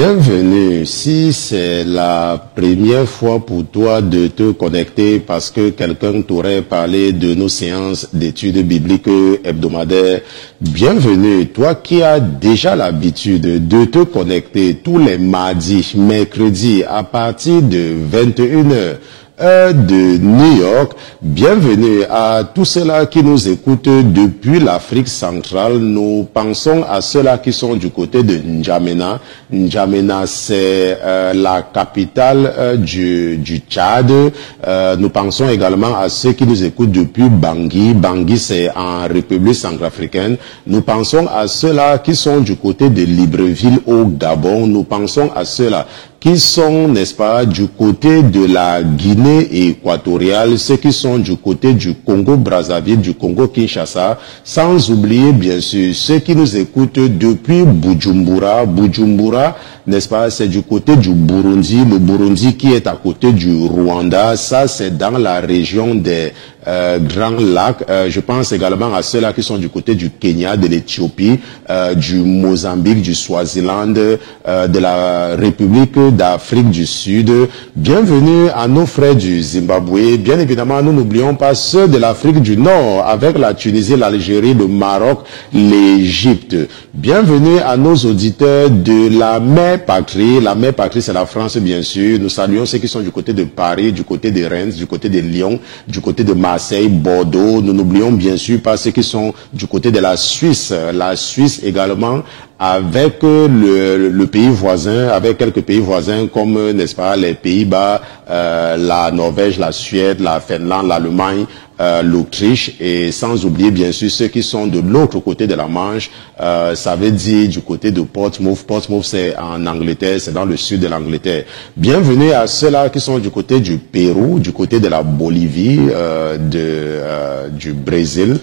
Bienvenue. Si c'est la première fois pour toi de te connecter parce que quelqu'un t'aurait parlé de nos séances d'études bibliques hebdomadaires, bienvenue. Toi qui as déjà l'habitude de te connecter tous les mardis, mercredis à partir de 21h, de New York, bienvenue à tous ceux-là qui nous écoutent depuis l'Afrique centrale. Nous pensons à ceux-là qui sont du côté de N'Djamena. N'Djamena, c'est la capitale du Tchad. Nous pensons également à ceux qui nous écoutent depuis Bangui. Bangui, c'est en République centrafricaine. Nous pensons à ceux-là qui sont du côté de Libreville au Gabon. Nous pensons à ceux-là qui sont, n'est-ce pas, du côté de la Guinée équatoriale, ceux qui sont du côté du Congo-Brazzaville, du Congo-Kinshasa, sans oublier, bien sûr, ceux qui nous écoutent depuis Bujumbura. Bujumbura, n'est-ce pas, c'est du côté du Burundi, le Burundi qui est à côté du Rwanda. Ça, c'est dans la région des Grands Lacs. Je pense également à ceux-là qui sont du côté du Kenya, de l'Éthiopie, du Mozambique, du Swaziland, de la République d'Afrique du Sud. Bienvenue à nos frères du Zimbabwe. Bien évidemment, nous n'oublions pas ceux de l'Afrique du Nord, avec la Tunisie, l'Algérie, le Maroc, l'Égypte. Bienvenue à nos auditeurs de la mère patrie. La mère patrie, c'est la France, bien sûr. Nous saluons ceux qui sont du côté de Paris, du côté de Reims, du côté de Lyon, du côté de Marseille, Bordeaux. Nous n'oublions bien sûr pas ceux qui sont du côté de la Suisse. La Suisse également, avec le pays voisin, avec quelques pays voisins comme, n'est-ce pas, les Pays-Bas, la Norvège, la Suède, la Finlande, l'Allemagne, l'Autriche, et sans oublier bien sûr ceux qui sont de l'autre côté de la Manche, ça veut dire du côté de Portsmouth. Portsmouth, c'est en Angleterre, c'est dans le sud de l'Angleterre. Bienvenue à ceux-là qui sont du côté du Pérou, du côté de la Bolivie, du Brésil,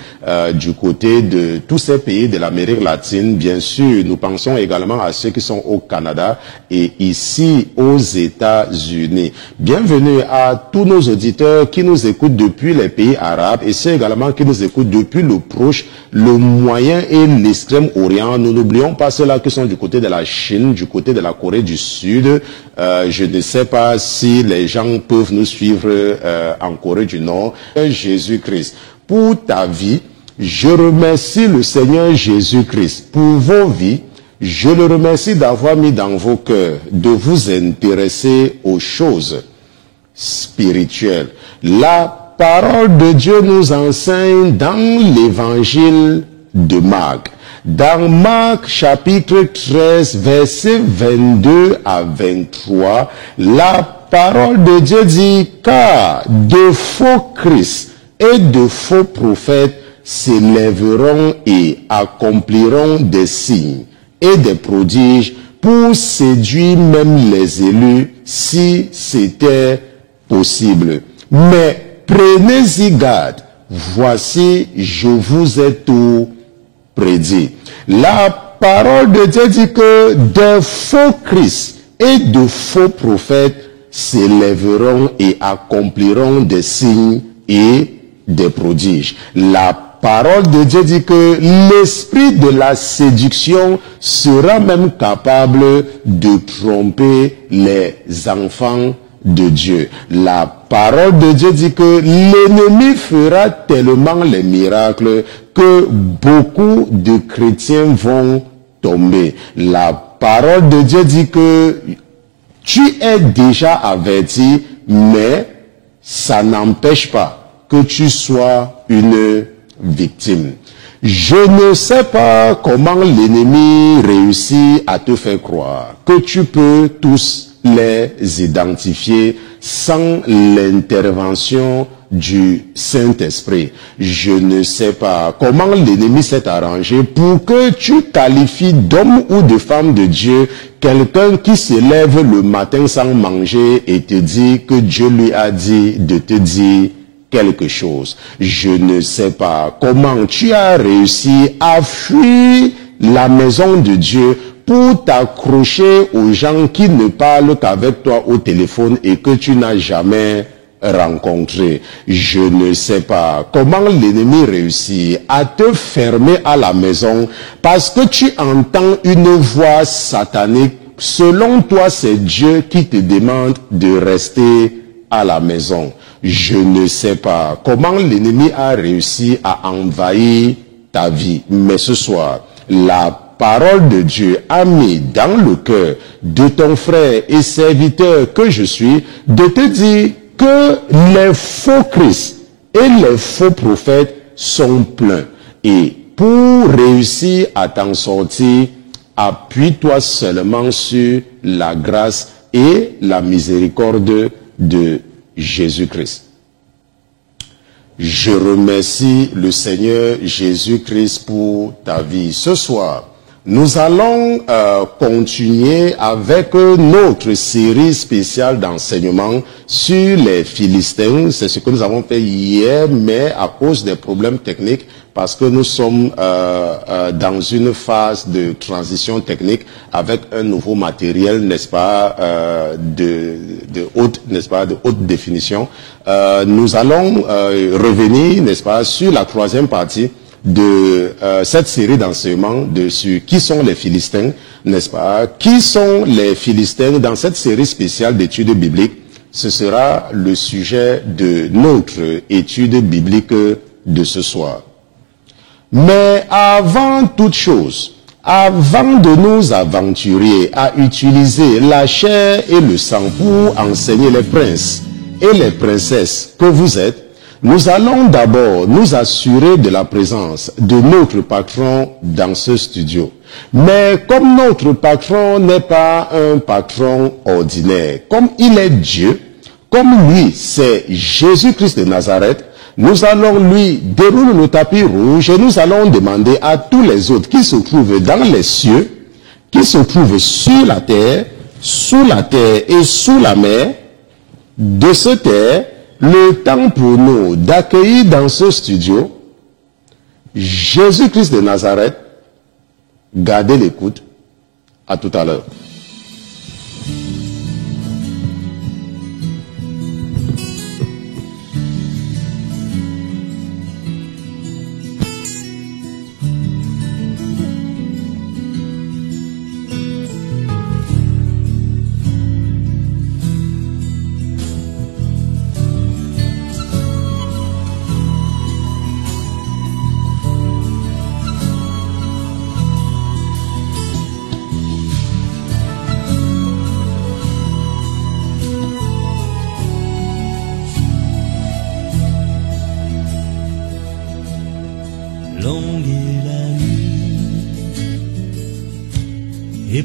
du côté de tous ces pays de l'Amérique latine. Bien sûr, nous pensons également à ceux qui sont au Canada et ici aux États-Unis. Bienvenue à tous nos auditeurs qui nous écoutent depuis les pays arabes et ceux également qui nous écoutent depuis le Proche, le Moyen et l'Extrême-Orient. Nous n'oublions pas ceux-là qui sont du côté de la Chine, du côté de la Corée du Sud. Je ne sais pas si les gens peuvent nous suivre en Corée du Nord. Jésus-Christ, pour ta vie, je remercie le Seigneur Jésus-Christ pour vos vies. Je le remercie d'avoir mis dans vos cœurs de vous intéresser aux choses spirituelles. La parole de Dieu nous enseigne dans l'évangile de Marc. Dans Marc chapitre 13, versets 22 à 23, la parole de Dieu dit, car de faux Christ et de faux prophètes s'élèveront et accompliront des signes et des prodiges pour séduire même les élus si c'était possible. Mais prenez-y garde, voici je vous ai tout prédit. La parole de Dieu dit que de faux Christ et de faux prophètes s'élèveront et accompliront des signes et des prodiges. La parole de Dieu dit que l'esprit de la séduction sera même capable de tromper les enfants de Dieu. La parole de Dieu dit que l'ennemi fera tellement les miracles que beaucoup de chrétiens vont tomber. La parole de Dieu dit que tu es déjà averti, mais ça n'empêche pas que tu sois une victime. Je ne sais pas comment l'ennemi réussit à te faire croire que tu peux tous les identifier sans l'intervention du Saint-Esprit. Je ne sais pas comment l'ennemi s'est arrangé pour que tu qualifies d'homme ou de femme de Dieu quelqu'un qui se lève le matin sans manger et te dit que Dieu lui a dit de te dire quelque chose. Je ne sais pas comment tu as réussi à fuir la maison de Dieu pour t'accrocher aux gens qui ne parlent qu'avec toi au téléphone et que tu n'as jamais rencontré. Je ne sais pas comment l'ennemi réussit à te fermer à la maison parce que tu entends une voix satanique selon toi, c'est Dieu qui te demande de rester à la maison. Je ne sais pas comment l'ennemi a réussi à envahir ta vie. Mais ce soir, la parole de Dieu a mis dans le cœur de ton frère et serviteur que je suis de te dire que les faux Christ et les faux prophètes sont pleins. Et pour réussir à t'en sortir, appuie-toi seulement sur la grâce et la miséricorde de Jésus-Christ. Je remercie le Seigneur Jésus-Christ pour ta vie. Ce soir, nous allons continuer avec notre série spéciale d'enseignement sur les Philistins. C'est ce que nous avons fait hier, mais à cause des problèmes techniques, parce que nous sommes dans une phase de transition technique avec un nouveau matériel, n'est-ce pas, de haute définition. Nous allons revenir, n'est-ce pas, sur la troisième partie de cette série d'enseignements sur qui sont les Philistins, n'est-ce pas? Qui sont les Philistins dans cette série spéciale d'études bibliques? Ce sera le sujet de notre étude biblique de ce soir. Mais avant toute chose, avant de nous aventurer à utiliser la chair et le sang pour enseigner les princes et les princesses que vous êtes, nous allons d'abord nous assurer de la présence de notre patron dans ce studio. Mais comme notre patron n'est pas un patron ordinaire, comme il est Dieu, comme lui c'est Jésus-Christ de Nazareth, nous allons lui dérouler le tapis rouge et nous allons demander à tous les autres qui se trouvent dans les cieux, qui se trouvent sur la terre, sous la terre et sous la mer, de se taire, le temps pour nous d'accueillir dans ce studio Jésus-Christ de Nazareth. Gardez l'écoute. À tout à l'heure.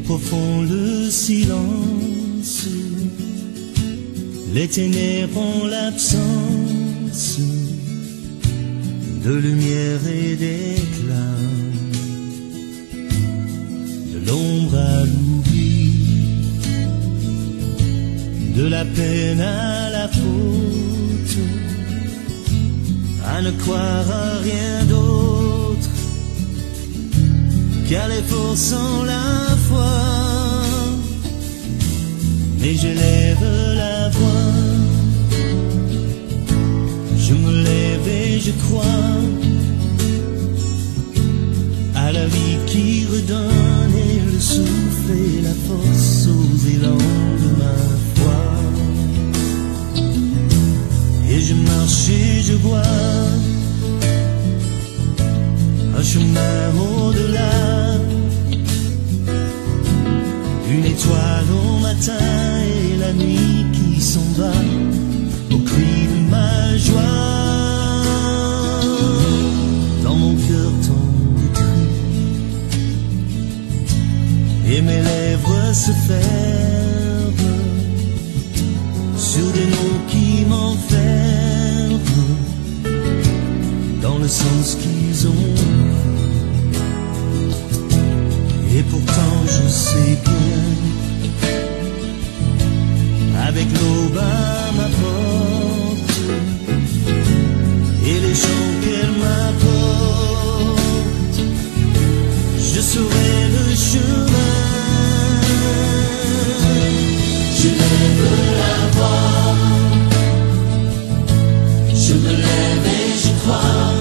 Profond le silence, les ténèbres ont l'absence de lumière et d'éclat, de l'ombre à l'oubli, de la peine à la faute, à ne croire à rien d'autre qu'à l'effort sans la foi. Mais je lève la voix, je me lève et je crois à la vie qui redonne et le souffle et la force aux élans de ma foi. Et je marche et je vois un chemin au-delà, une étoile au matin et la nuit qui s'en va au cri de ma joie. Dans mon cœur tombe des cris et mes lèvres se ferment sur des mots qui m'enferment dans le sens qu'ils ont. Et pourtant je sais bien, avec l'aube à ma porte et les chants qu'elle m'apporte, je saurai le chemin. Je lève la voix, je me lève et je crois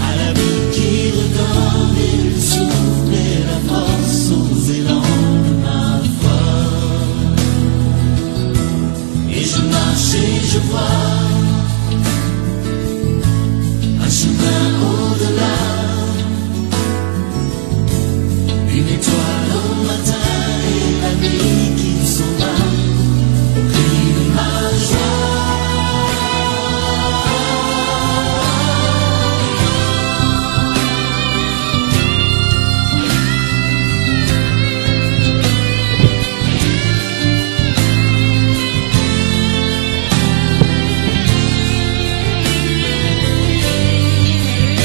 à la vie qui redonne et le souffle et la force marcher, je vois un chemin au-delà, une étoile au matin et la nuit qui s'en va, au cri de ma joie.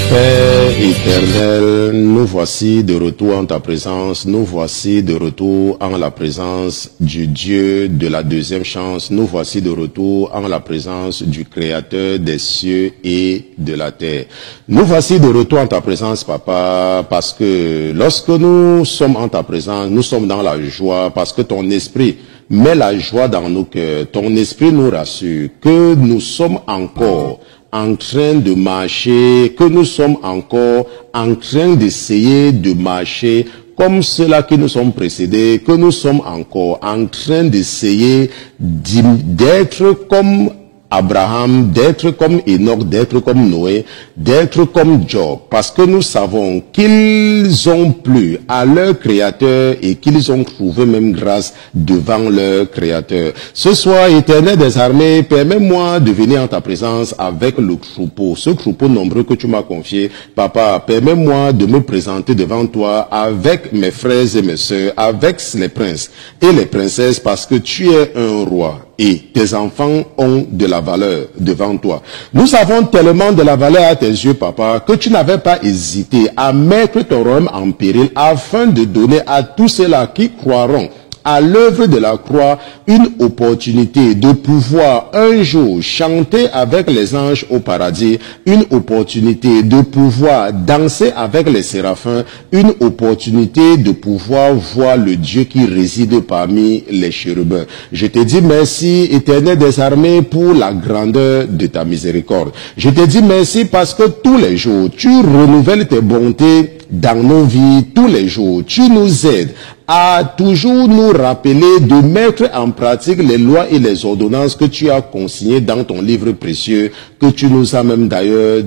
Père éternel, nous voici de retour en ta présence, nous voici de retour en la présence du Dieu de la deuxième chance, nous voici de retour en la présence du Créateur des cieux et de la terre. Nous voici de retour en ta présence, Papa, parce que lorsque nous sommes en ta présence, nous sommes dans la joie, parce que ton esprit met la joie dans nos cœurs, ton esprit nous rassure que nous sommes encore en train de marcher, que nous sommes encore en train d'essayer de marcher comme ceux-là qui nous sont précédés, que nous sommes encore en train d'essayer d'être comme Abraham, d'être comme Enoch, d'être comme Noé, d'être comme Job, parce que nous savons qu'ils ont plu à leur Créateur et qu'ils ont trouvé même grâce devant leur Créateur. Ce soir, Éternel des armées, permets-moi de venir en ta présence avec le troupeau, ce troupeau nombreux que tu m'as confié. Papa, permets-moi de me présenter devant toi avec mes frères et mes sœurs, avec les princes et les princesses, parce que tu es un roi. Et tes enfants ont de la valeur devant toi. Nous avons tellement de la valeur à tes yeux, Papa, que tu n'avais pas hésité à mettre ton royaume en péril afin de donner à tous ceux-là qui croiront à l'œuvre de la croix une opportunité de pouvoir un jour chanter avec les anges au paradis, une opportunité de pouvoir danser avec les séraphins, une opportunité de pouvoir voir le Dieu qui réside parmi les chérubins. Je te dis merci, Éternel des armées, pour la grandeur de ta miséricorde. Je te dis merci parce que tous les jours, tu renouvelles tes bontés dans nos vies. Tous les jours, tu nous aides à toujours nous rappeler de mettre en pratique les lois et les ordonnances que tu as consignées dans ton livre précieux, que tu nous as même d'ailleurs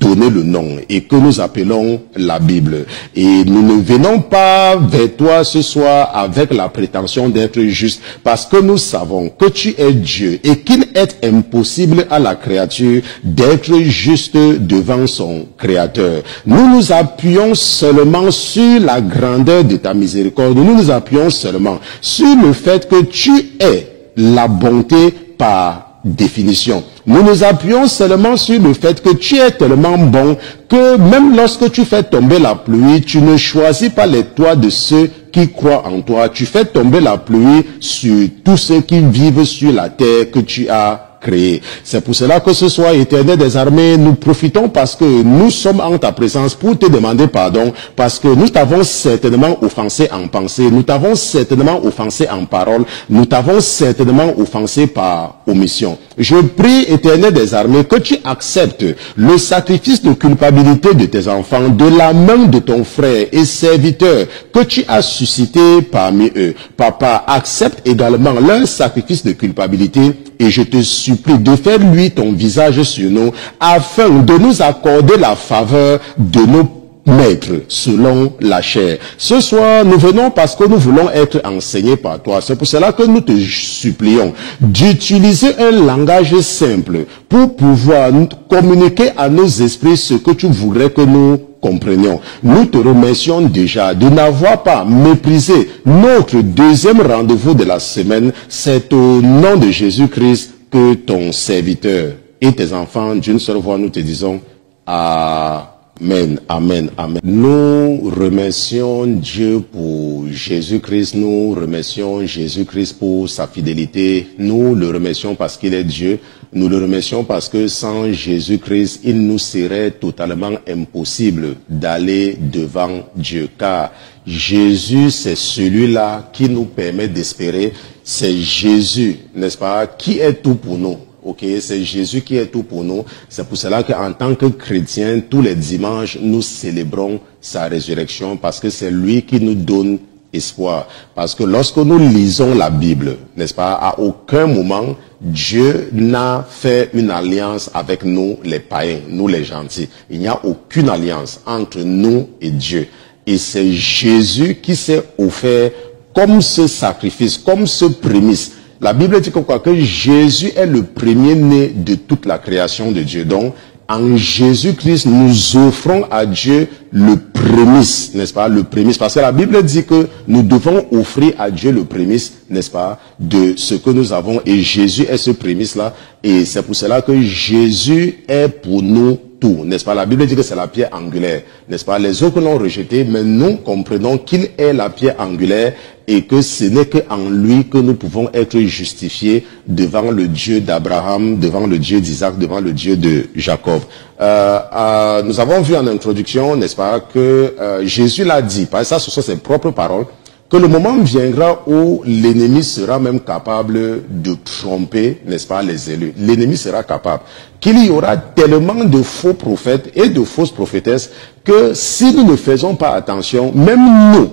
donné le nom et que nous appelons la Bible. Et nous ne venons pas vers toi ce soir avec la prétention d'être juste, parce que nous savons que tu es Dieu et qu'il est impossible à la créature d'être juste devant son Créateur. Nous nous appuyons seulement sur la grandeur de ta miséricorde. Nous nous appuyons seulement sur le fait que tu es la bonté par définition. Nous nous appuyons seulement sur le fait que tu es tellement bon que même lorsque tu fais tomber la pluie, tu ne choisis pas les toits de ceux qui croient en toi. Tu fais tomber la pluie sur tous ceux qui vivent sur la terre que tu as créé. C'est pour cela que ce soir, Éternel des armées, nous profitons parce que nous sommes en ta présence pour te demander pardon, parce que nous t'avons certainement offensé en pensée, nous t'avons certainement offensé en parole, nous t'avons certainement offensé par omission. Je prie, Éternel des armées, que tu acceptes le sacrifice de culpabilité de tes enfants de la main de ton frère et serviteur que tu as suscité parmi eux. Papa, accepte également leur sacrifice de culpabilité et je te supplie de faire luire ton visage sur nous afin de nous accorder la faveur de nos maîtres selon la chair. Ce soir, nous venons parce que nous voulons être enseignés par toi. C'est pour cela que nous te supplions d'utiliser un langage simple pour pouvoir communiquer à nos esprits ce que tu voudrais que nous comprenions. Nous te remercions déjà de n'avoir pas méprisé notre deuxième rendez-vous de la semaine. C'est au nom de Jésus-Christ que ton serviteur et tes enfants d'une seule voix nous te disons Amen, amen, amen. Nous remercions Dieu pour Jésus-Christ, nous remercions Jésus-Christ pour sa fidélité, nous le remercions parce qu'il est Dieu, nous le remercions parce que sans Jésus-Christ, il nous serait totalement impossible d'aller devant Dieu, car Jésus, c'est celui-là qui nous permet d'espérer, c'est Jésus, n'est-ce pas, qui est tout pour nous. Ok, c'est Jésus qui est tout pour nous. C'est pour cela qu'en tant que chrétiens, tous les dimanches, nous célébrons sa résurrection parce que c'est lui qui nous donne espoir. Parce que lorsque nous lisons la Bible, n'est-ce pas, à aucun moment Dieu n'a fait une alliance avec nous, les païens, nous les gentils. Il n'y a aucune alliance entre nous et Dieu. Et c'est Jésus qui s'est offert comme ce sacrifice, comme ce prémisse. La Bible dit que Jésus est le premier-né de toute la création de Dieu. Donc, en Jésus-Christ, nous offrons à Dieu le prémisse, n'est-ce pas? Le prémisse. Parce que la Bible dit que nous devons offrir à Dieu le prémisse, n'est-ce pas? De ce que nous avons. Et Jésus est ce prémisse-là. Et c'est pour cela que Jésus est pour nous tout, n'est-ce pas? La Bible dit que c'est la pierre angulaire, n'est-ce pas? Les autres l'ont rejeté, mais nous comprenons qu'il est la pierre angulaire et que ce n'est qu'en lui que nous pouvons être justifiés devant le Dieu d'Abraham, devant le Dieu d'Isaac, devant le Dieu de Jacob. Nous avons vu en introduction, n'est-ce pas, que Jésus l'a dit, parce que ça, ce sont ses propres paroles, que le moment viendra où l'ennemi sera même capable de tromper, n'est-ce pas, les élus. L'ennemi sera capable. Qu'il y aura tellement de faux prophètes et de fausses prophétesses que si nous ne faisons pas attention, même nous,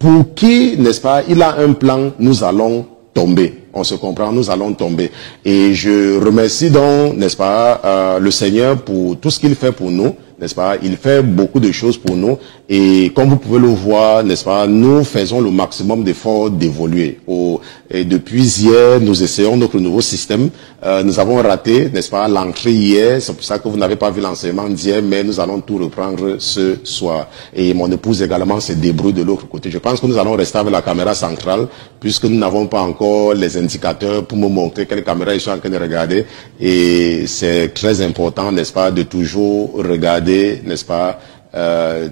pour qui, n'est-ce pas, il a un plan, nous allons tomber. On se comprend, nous allons tomber. Et je remercie donc, n'est-ce pas, le Seigneur pour tout ce qu'il fait pour nous, n'est-ce pas? Il fait beaucoup de choses pour nous. Et comme vous pouvez le voir, n'est-ce pas, nous faisons le maximum d'efforts d'évoluer. Et depuis hier, nous essayons notre nouveau système. Nous avons raté, n'est-ce pas, l'entrée hier. C'est pour ça que vous n'avez pas vu l'enseignement d'hier, mais nous allons tout reprendre ce soir. Et mon épouse également se débrouille de l'autre côté. Je pense que nous allons rester avec la caméra centrale, puisque nous n'avons pas encore les indicateurs pour me montrer quelle caméra ils sont en train de regarder. Et c'est très important, n'est-ce pas, de toujours regarder, n'est-ce pas,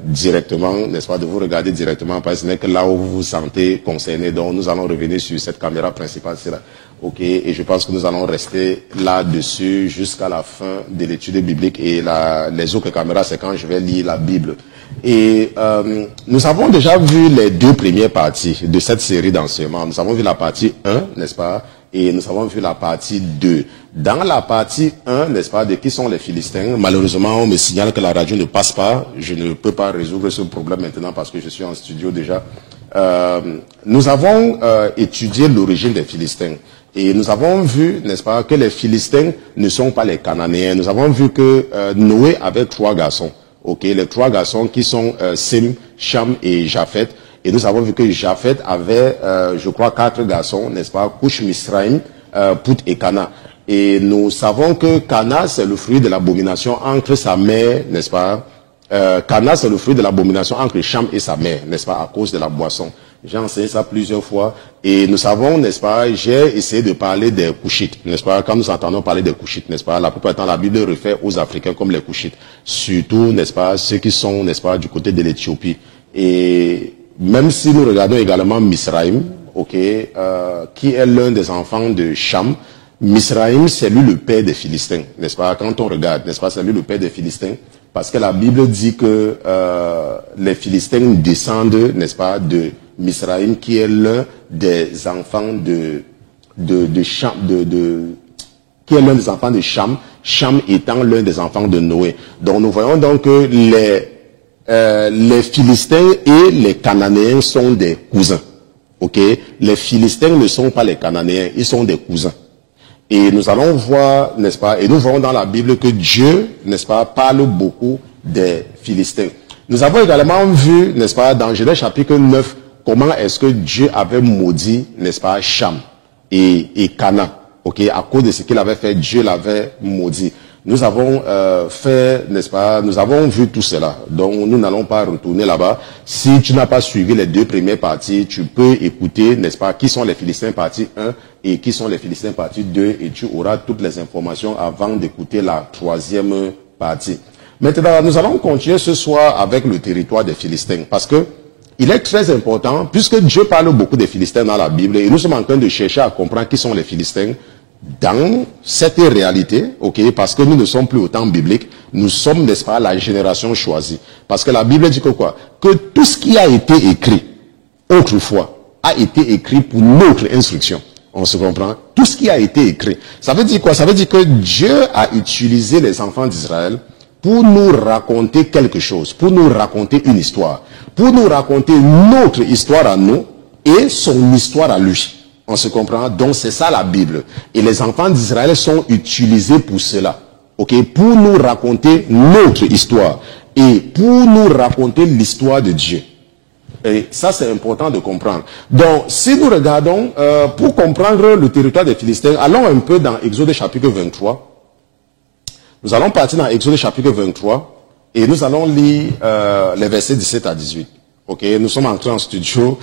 directement, n'est-ce pas, de vous regarder directement, parce que ce n'est que là où vous vous sentez concerné. Donc, nous allons revenir sur cette caméra principale, c'est là. Ok, et je pense que nous allons rester là-dessus jusqu'à la fin de l'étude biblique. Et les autres caméras, c'est quand je vais lire la Bible. Et nous avons déjà vu les deux premières parties de cette série d'enseignements. Nous avons vu la partie 1, n'est-ce pas, et nous avons vu la partie 2. Dans la partie 1, n'est-ce pas, de qui sont les Philistins, malheureusement, on me signale que la radio ne passe pas. Je ne peux pas résoudre ce problème maintenant parce que je suis en studio déjà. Nous avons étudié l'origine des Philistins. Et nous avons vu, n'est-ce pas, que les Philistins ne sont pas les Cananéens. Nous avons vu que Noé avait 3 garçons. Ok, les 3 garçons qui sont Sem, Cham et Japhet. Et nous avons vu que Japhet avait, je crois, 4 garçons, n'est-ce pas, Cush, Misraïm, Put et Cana. Et nous savons que Cana, c'est le fruit de l'abomination entre sa mère, n'est-ce pas, Cana, c'est le fruit de l'abomination entre Cham et sa mère, n'est-ce pas, à cause de la boisson. J'ai enseigné ça plusieurs fois. Et nous savons, n'est-ce pas, j'ai essayé de parler des Couchites, n'est-ce pas, quand nous entendons parler des Couchites, n'est-ce pas, la plupart du temps, la Bible réfère aux Africains comme les Couchites. Surtout, n'est-ce pas, ceux qui sont, n'est-ce pas, du côté de l'Éthiopie. Et même si nous regardons également Misraïm, ok, qui est l'un des enfants de Cham, Misraïm, c'est lui le père des Philistins, n'est-ce pas, quand on regarde, n'est-ce pas, c'est lui le père des Philistins. Parce que la Bible dit que les Philistins descendent, n'est-ce pas, de Misraïm, qui est l'un des enfants de Cham, qui est l'un des enfants de Cham, Cham étant l'un des enfants de Noé. Donc nous voyons donc que les Philistins et les Cananéens sont des cousins. Ok, les Philistins ne sont pas les Cananéens, ils sont des cousins. Et nous allons voir, n'est-ce pas, et nous voyons dans la Bible que Dieu, n'est-ce pas, parle beaucoup des Philistins. Nous avons également vu, n'est-ce pas, dans Genèse chapitre 9, comment est-ce que Dieu avait maudit, n'est-ce pas, Cham et Cana. Ok, à cause de ce qu'il avait fait, Dieu l'avait maudit. Nous avons fait, n'est-ce pas, nous avons vu tout cela. Donc, nous n'allons pas retourner là-bas. Si tu n'as pas suivi les 2 premières parties, tu peux écouter, n'est-ce pas, qui sont les Philistins partie 1 et qui sont les Philistins partie 2 et tu auras toutes les informations avant d'écouter la 3e partie. Maintenant, nous allons continuer ce soir avec le territoire des Philistins parce que il est très important, puisque Dieu parle beaucoup des Philistins dans la Bible et nous sommes en train de chercher à comprendre qui sont les Philistins. Dans cette réalité, ok, parce que nous ne sommes plus au temps biblique, nous sommes, n'est-ce pas, la génération choisie. Parce que la Bible dit que quoi? Que tout ce qui a été écrit autrefois a été écrit pour notre instruction. On se comprend? Tout ce qui a été écrit. Ça veut dire quoi? Ça veut dire que Dieu a utilisé les enfants d'Israël pour nous raconter quelque chose, pour nous raconter une histoire, pour nous raconter notre histoire à nous et son histoire à lui. On se comprend? Donc c'est ça la Bible. Et les enfants d'Israël sont utilisés pour cela. Ok? Pour nous raconter notre histoire. Et pour nous raconter l'histoire de Dieu. Et ça c'est important de comprendre. Donc si nous regardons, pour comprendre le territoire des Philistins, allons un peu dans Exode chapitre 23. Nous allons partir dans Exode chapitre 23. Et nous allons lire les versets 17 à 18. Ok, nous sommes entrés en studio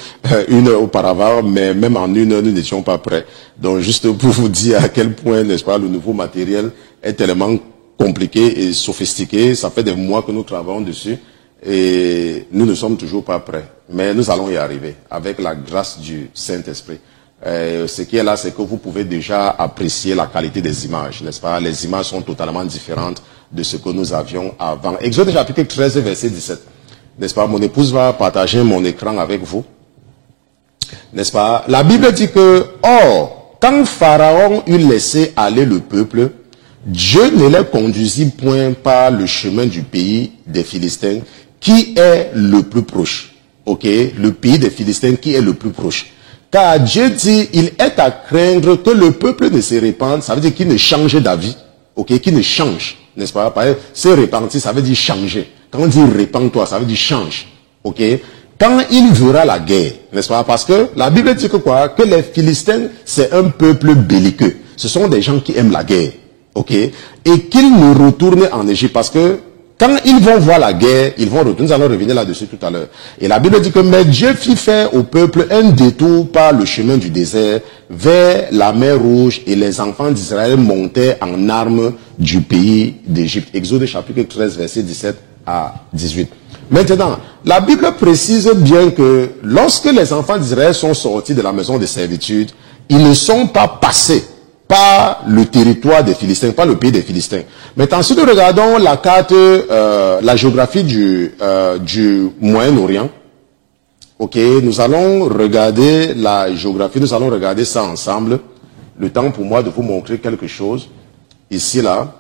une heure auparavant, mais même en une heure, nous n'étions pas prêts. Donc, juste pour vous dire à quel point, n'est-ce pas, le nouveau matériel est tellement compliqué et sophistiqué. Ça fait des mois que nous travaillons dessus et nous ne sommes toujours pas prêts. Mais nous allons y arriver avec la grâce du Saint-Esprit. Ce qui est là, c'est que vous pouvez déjà apprécier la qualité des images, n'est-ce pas? Les images sont totalement différentes de ce que nous avions avant. Exode chapitre 13, verset 17. N'est-ce pas? Mon épouse va partager mon écran avec vous. N'est-ce pas? La Bible dit que, or, quand Pharaon eut laissé aller le peuple, Dieu ne les conduisit point par le chemin du pays des Philistins, qui est le plus proche. Ok? Le pays des Philistins qui est le plus proche. Car Dieu dit, il est à craindre que le peuple ne se répande, ça veut dire qu'il ne change d'avis. Ok? Qu'il ne change. N'est-ce pas? Par exemple, se repentir, ça veut dire changer. Quand on dit répands-toi, ça veut dire change. Ok? Quand il verra la guerre, n'est-ce pas? Parce que la Bible dit que quoi? Que les Philistins, c'est un peuple belliqueux. Ce sont des gens qui aiment la guerre. Ok? Et qu'ils ne retournent en Égypte. Parce que quand ils vont voir la guerre, ils vont retourner. Nous allons revenir là-dessus tout à l'heure. Et la Bible dit que mais Dieu fit faire au peuple un détour par le chemin du désert vers la mer Rouge et les enfants d'Israël montaient en armes du pays d'Égypte. Exode chapitre 13, verset 17 à 18. Maintenant, la Bible précise bien que lorsque les enfants d'Israël sont sortis de la maison de servitude, ils ne sont pas passés par le territoire des Philistins, pas le pays des Philistins. Maintenant, si nous regardons la carte, la géographie du Moyen-Orient, ok, nous allons regarder la géographie, nous allons regarder ça ensemble. Le temps pour moi de vous montrer quelque chose, ici, là.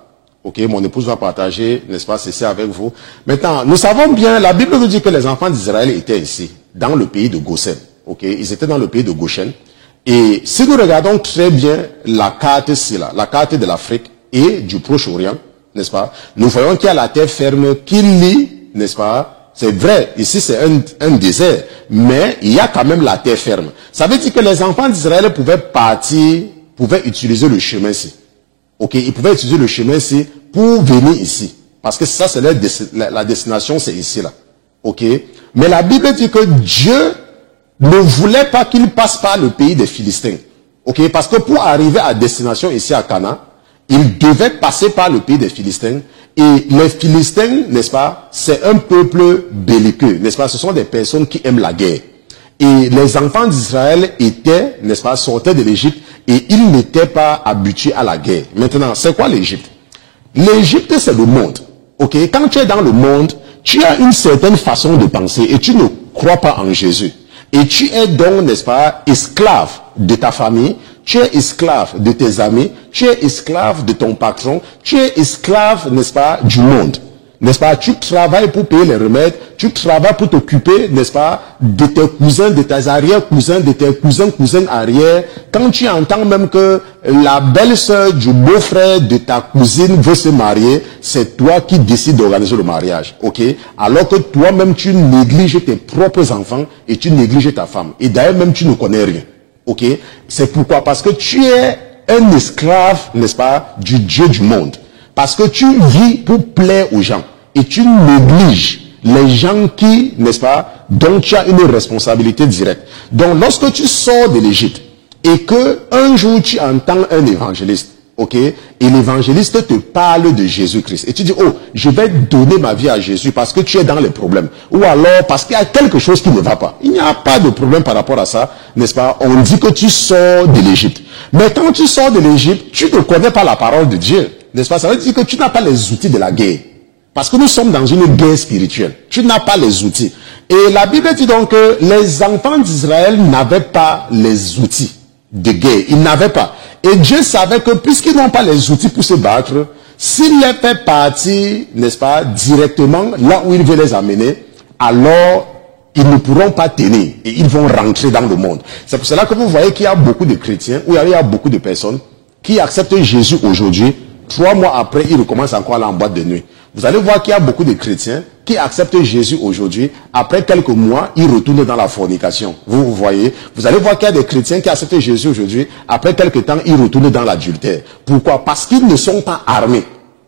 Ok, mon épouse va partager, n'est-ce pas, ceci avec vous. Maintenant, nous savons bien, la Bible nous dit que les enfants d'Israël étaient ici, dans le pays de Goshen. Ok, ils étaient dans le pays de Goshen. Et si nous regardons très bien la carte ici, là, la carte de l'Afrique et du Proche-Orient, n'est-ce pas, nous voyons qu'il y a la terre ferme qui lie, n'est-ce pas, c'est vrai, ici c'est un désert, mais il y a quand même la terre ferme. Ça veut dire que les enfants d'Israël pouvaient partir, pouvaient utiliser le chemin ici. Ok, ils pouvaient utiliser le chemin ici pour venir ici. Parce que ça, c'est la destination, c'est ici, là. Ok. Mais la Bible dit que Dieu ne voulait pas qu'ils passent par le pays des Philistins. Ok. Parce que pour arriver à destination ici à Canaan, ils devaient passer par le pays des Philistins. Et les Philistins, n'est-ce pas, c'est un peuple belliqueux, n'est-ce pas, ce sont des personnes qui aiment la guerre. Et les enfants d'Israël étaient, n'est-ce pas, sortaient de l'Égypte et ils n'étaient pas habitués à la guerre. Maintenant, c'est quoi l'Égypte? L'Égypte, c'est le monde. Ok? Quand tu es dans le monde, tu as une certaine façon de penser et tu ne crois pas en Jésus. Et tu es donc, n'est-ce pas, esclave de ta famille, tu es esclave de tes amis, tu es esclave de ton patron, tu es esclave, n'est-ce pas, du monde. N'est-ce pas? Tu travailles pour payer les remèdes, tu travailles pour t'occuper, n'est-ce pas, de tes cousins, de tes arrière-cousins, de tes cousins arrière. Quand tu entends même que la belle-sœur du beau-frère de ta cousine veut se marier, c'est toi qui décides d'organiser le mariage, ok? Alors que toi-même tu négliges tes propres enfants et tu négliges ta femme. Et d'ailleurs même tu ne connais rien, ok? C'est pourquoi? Parce que tu es un esclave, n'est-ce pas, du Dieu du monde. Parce que tu vis pour plaire aux gens. Et tu négliges les gens qui, n'est-ce pas, dont tu as une responsabilité directe. Donc, lorsque tu sors de l'Égypte, et que un jour tu entends un évangéliste, ok, et l'évangéliste te parle de Jésus-Christ, et tu dis, oh, je vais donner ma vie à Jésus parce que tu es dans les problèmes. Ou alors parce qu'il y a quelque chose qui ne va pas. Il n'y a pas de problème par rapport à ça, n'est-ce pas? On dit que tu sors de l'Égypte. Mais quand tu sors de l'Égypte, tu ne connais pas la parole de Dieu. N'est-ce pas? Ça veut dire que tu n'as pas les outils de la guerre. Parce que nous sommes dans une guerre spirituelle. Tu n'as pas les outils. Et la Bible dit donc que les enfants d'Israël n'avaient pas les outils de guerre. Ils n'avaient pas. Et Dieu savait que puisqu'ils n'ont pas les outils pour se battre, s'il les fait partir, n'est-ce pas, directement là où il veut les amener, alors ils ne pourront pas tenir et ils vont rentrer dans le monde. C'est pour cela que vous voyez qu'il y a beaucoup de chrétiens, ou il y a beaucoup de personnes qui acceptent Jésus aujourd'hui. 3 mois après, ils recommencent encore à aller en boîte de nuit. Vous allez voir qu'il y a beaucoup de chrétiens qui acceptent Jésus aujourd'hui. Après quelques mois, ils retournent dans la fornication. Vous voyez, vous allez voir qu'il y a des chrétiens qui acceptent Jésus aujourd'hui. Après quelques temps, ils retournent dans l'adultère. Pourquoi? Parce qu'ils ne sont pas armés.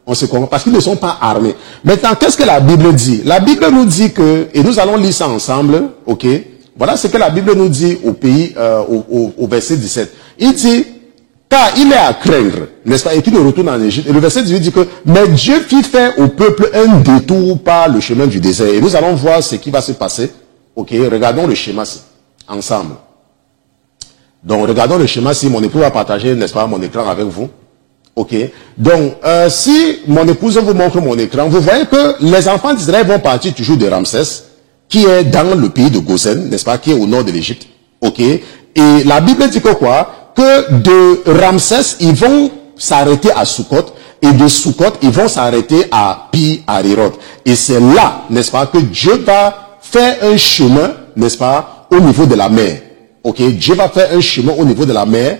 On se comprend, parce qu'ils ne sont pas armés. Maintenant, qu'est-ce que la Bible dit? La Bible nous dit que, et nous allons lire ça ensemble, ok? Voilà ce que la Bible nous dit au verset 17. Il dit, car il est à craindre, n'est-ce pas, et qu'il retourne en Égypte. Et le verset 18 dit que, mais Dieu fit faire au peuple un détour par le chemin du désert. Et nous allons voir ce qui va se passer. Ok, regardons le schéma ensemble. Donc, regardons le schéma si mon époux va partager, n'est-ce pas, mon écran avec vous. Ok, donc, si mon épouse vous montre mon écran, vous voyez que les enfants d'Israël vont partir toujours de Ramsès, qui est dans le pays de Gosen, n'est-ce pas, qui est au nord de l'Égypte. Ok, et la Bible dit que quoi? Que de Ramsès, ils vont s'arrêter à Sukkot, et de Sukkot, ils vont s'arrêter à Pi-Hahiroth. Et c'est là, n'est-ce pas, que Dieu va faire un chemin, n'est-ce pas, au niveau de la mer. Ok, Dieu va faire un chemin au niveau de la mer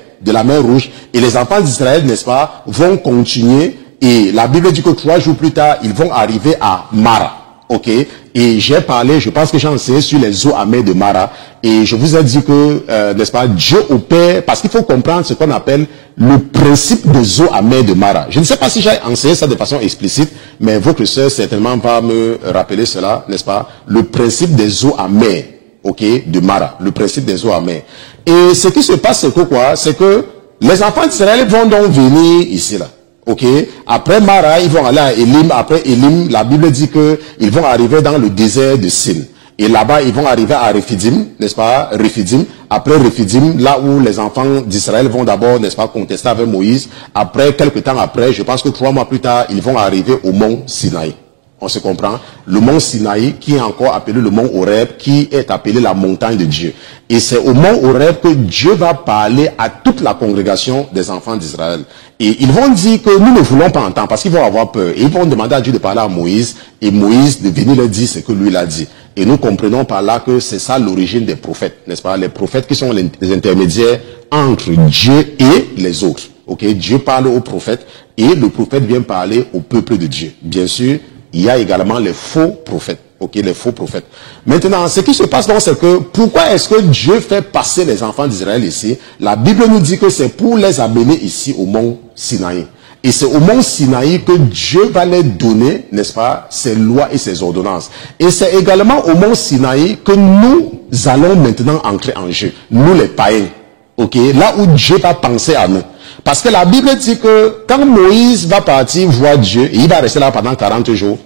Rouge, et les enfants d'Israël, n'est-ce pas, vont continuer, et la Bible dit que 3 jours plus tard, ils vont arriver à Mara. Ok, et j'ai parlé, je pense que j'ai enseigné sur les eaux amères de Mara, et je vous ai dit que, n'est-ce pas, Dieu opère, parce qu'il faut comprendre ce qu'on appelle le principe des eaux amères de Mara. Je ne sais pas si j'ai enseigné ça de façon explicite, mais votre sœur certainement va me rappeler cela, n'est-ce pas, le principe des eaux amères, ok, de Mara, le principe des eaux amères. Et ce qui se passe, c'est que quoi, c'est que les enfants d'Israël vont donc venir ici, là. Ok, après Mara, ils vont aller à Élim. Après Élim, la Bible dit que ils vont arriver dans le désert de Sin. Et là-bas, ils vont arriver à Rephidim, n'est-ce pas, Rephidim. Après Rephidim, là où les enfants d'Israël vont d'abord, n'est-ce pas, contester avec Moïse. Après, quelques temps après, je pense que 3 mois plus tard, ils vont arriver au mont Sinaï. On se comprend? Le mont Sinaï, qui est encore appelé le mont Horeb, qui est appelé la montagne de Dieu. Et c'est au mont Horeb que Dieu va parler à toute la congrégation des enfants d'Israël. Et ils vont dire que nous ne voulons pas entendre, parce qu'ils vont avoir peur. Et ils vont demander à Dieu de parler à Moïse, et Moïse de venir leur dire ce que lui l'a dit. Et nous comprenons par là que c'est ça l'origine des prophètes, n'est-ce pas? Les prophètes qui sont les intermédiaires entre Dieu et les autres. Ok, Dieu parle aux prophètes, et le prophète vient parler au peuple de Dieu. Bien sûr, il y a également les faux prophètes. Ok, les faux prophètes. Maintenant, ce qui se passe donc, c'est que, pourquoi est-ce que Dieu fait passer les enfants d'Israël ici? La Bible nous dit que c'est pour les amener ici au mont Sinaï. Et c'est au mont Sinaï que Dieu va leur donner, n'est-ce pas, ses lois et ses ordonnances. Et c'est également au mont Sinaï que nous allons maintenant entrer en jeu. Nous les païens. Ok, là où Dieu va penser à nous. Parce que la Bible dit que quand Moïse va partir voir Dieu, et il va rester là pendant 40 jours,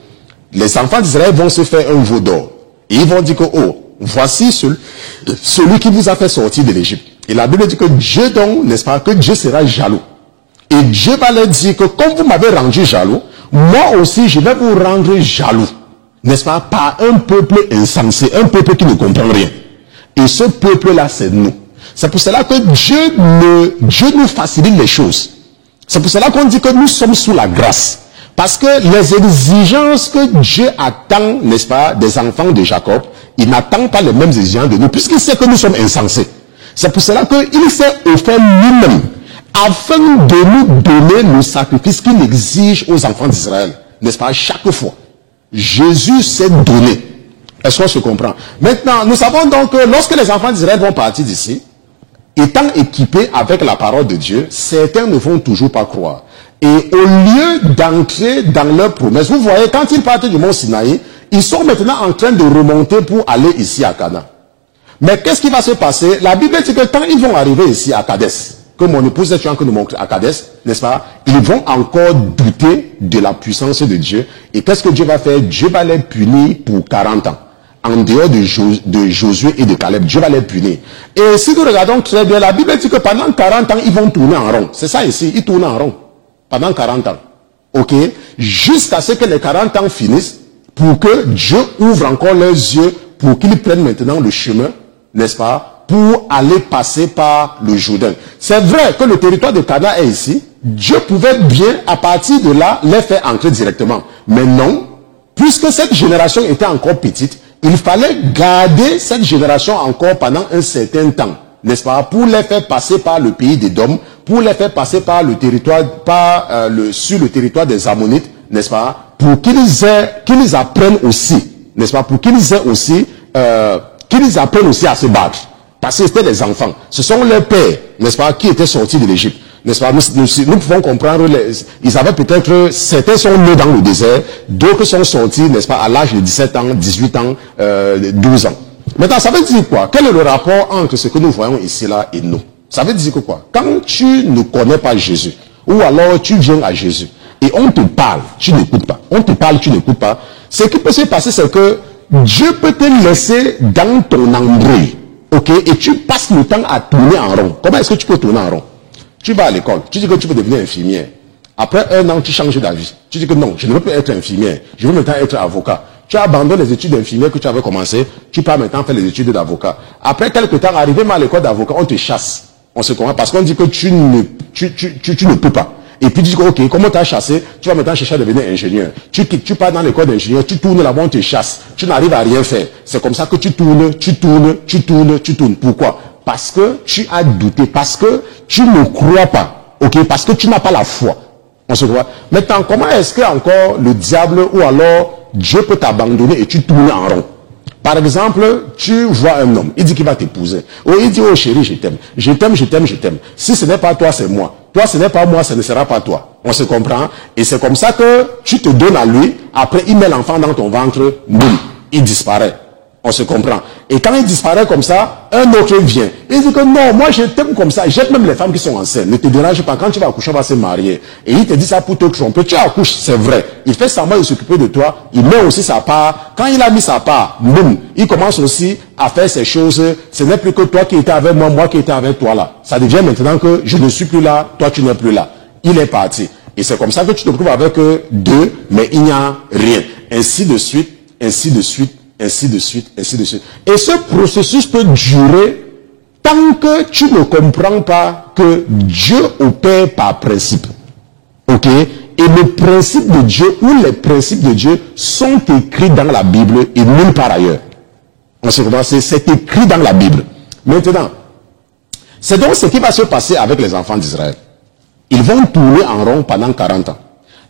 les enfants d'Israël vont se faire un veau d'or. Et ils vont dire que, oh, voici celui qui vous a fait sortir de l'Égypte. Et la Bible dit que Dieu donc, n'est-ce pas, que Dieu sera jaloux. Et Dieu va leur dire que comme vous m'avez rendu jaloux, moi aussi je vais vous rendre jaloux. N'est-ce pas, par un peuple insensé, un peuple qui ne comprend rien. Et ce peuple-là, c'est nous. C'est pour cela que Dieu nous facilite les choses. C'est pour cela qu'on dit que nous sommes sous la grâce. Parce que les exigences que Dieu attend, n'est-ce pas, des enfants de Jacob, il n'attend pas les mêmes exigences de nous, puisqu'il sait que nous sommes insensés. C'est pour cela qu'il s'est offert lui-même, afin de nous donner le sacrifice qu'il exige aux enfants d'Israël. N'est-ce pas, chaque fois. Jésus s'est donné. Est-ce qu'on se comprend? Maintenant, nous savons donc que lorsque les enfants d'Israël vont partir d'ici, étant équipés avec la parole de Dieu, certains ne vont toujours pas croire. Et au lieu d'entrer dans leur promesse, vous voyez, quand ils partent du mont Sinaï, ils sont maintenant en train de remonter pour aller ici à Canaan. Mais qu'est-ce qui va se passer? La Bible dit que quand ils vont arriver ici à Kadès, que mon épouse est en train de montrer à Kadès, n'est-ce pas? Ils vont encore douter de la puissance de Dieu. Et qu'est-ce que Dieu va faire? Dieu va les punir pour 40 ans. En dehors de Josué et de Caleb, Dieu va les punir. Et si nous regardons très bien, la Bible dit que pendant 40 ans, ils vont tourner en rond. C'est ça ici, ils tournent en rond. Pendant 40 ans. Ok? Jusqu'à ce que les 40 ans finissent, pour que Dieu ouvre encore leurs yeux, pour qu'ils prennent maintenant le chemin, n'est-ce pas, pour aller passer par le Jourdain. C'est vrai que le territoire de Canaan est ici. Dieu pouvait bien, à partir de là, les faire entrer directement. Mais non, puisque cette génération était encore petite, il fallait garder cette génération encore pendant un certain temps, n'est-ce pas, pour les faire passer par le pays d'Édom, pour les faire passer par le territoire, sur le territoire des Ammonites, n'est-ce pas, pour qu'ils apprennent aussi, n'est-ce pas, pour qu'ils aient aussi, qu'ils apprennent aussi à se battre. Parce que c'était des enfants. Ce sont leurs pères, n'est-ce pas, qui étaient sortis de l'Égypte. N'est-ce pas? Nous pouvons comprendre, ils avaient peut-être, certains sont nés dans le désert, d'autres sont sortis, n'est-ce pas, à l'âge de 17 ans, 18 ans, 12 ans. Maintenant, ça veut dire quoi? Quel est le rapport entre ce que nous voyons ici là et nous? Ça veut dire que quoi? Quand tu ne connais pas Jésus, ou alors tu viens à Jésus, et on te parle, tu n'écoutes pas. On te parle, tu n'écoutes pas. Ce qui peut se passer, c'est que Dieu peut te laisser dans ton embrouille. Ok, et tu passes le temps à tourner en rond. Comment est-ce que tu peux tourner en rond? Tu vas à l'école, tu dis que tu veux devenir infirmière. Après un an, tu changes d'avis. Tu dis que non, je ne veux plus être infirmière. Je veux maintenant être avocat. Tu abandonnes les études d'infirmière que tu avais commencé. Tu pars maintenant faire les études d'avocat. Après quelques temps, arrivé à l'école d'avocat, on te chasse. On se comprend parce qu'on dit que tu ne peux pas. Et puis tu dis que, ok, comment tu as chassé? Tu vas maintenant chercher à devenir ingénieur. Tu pars dans l'école d'ingénieur, tu tournes là-bas, on te chasse. Tu n'arrives à rien faire. C'est comme ça que tu tournes. Pourquoi? Parce que tu as douté, parce que tu ne crois pas. Ok? Parce que tu n'as pas la foi. On se croit. Maintenant, comment est-ce que encore le diable ou alors Dieu peut t'abandonner et tu tournes en rond? Par exemple, tu vois un homme, il dit qu'il va t'épouser. Ou il dit, oh chérie, je t'aime. Je t'aime. Si ce n'est pas toi, c'est moi. Toi, ce n'est pas moi, ce ne sera pas toi. On se comprend? Et c'est comme ça que tu te donnes à lui. Après, il met l'enfant dans ton ventre, boum, il disparaît. On se comprend. Et quand il disparaît comme ça, un autre vient. Il dit que non, moi je t'aime comme ça. J'aime même les femmes qui sont enceintes. Ne te dérange pas. Quand tu vas accoucher, on va se marier. Et il te dit ça pour te tromper. Tu accouches, c'est vrai. Il fait semblant de s'occuper de toi. Il met aussi sa part. Quand il a mis sa part, boum, il commence aussi à faire ces choses. Ce n'est plus que toi qui étais avec moi, moi qui étais avec toi là. Ça devient maintenant que je ne suis plus là, toi tu n'es plus là. Il est parti. Et c'est comme ça que tu te trouves avec deux, mais il n'y a rien. Ainsi de suite, ainsi de suite. Ainsi de suite, ainsi de suite. Et ce processus peut durer tant que tu ne comprends pas que Dieu opère par principe. Ok? Et le principe de Dieu ou les principes de Dieu sont écrits dans la Bible et nulle part ailleurs. On se comprend, c'est écrit dans la Bible. Maintenant, c'est donc ce qui va se passer avec les enfants d'Israël. Ils vont tourner en rond pendant 40 ans.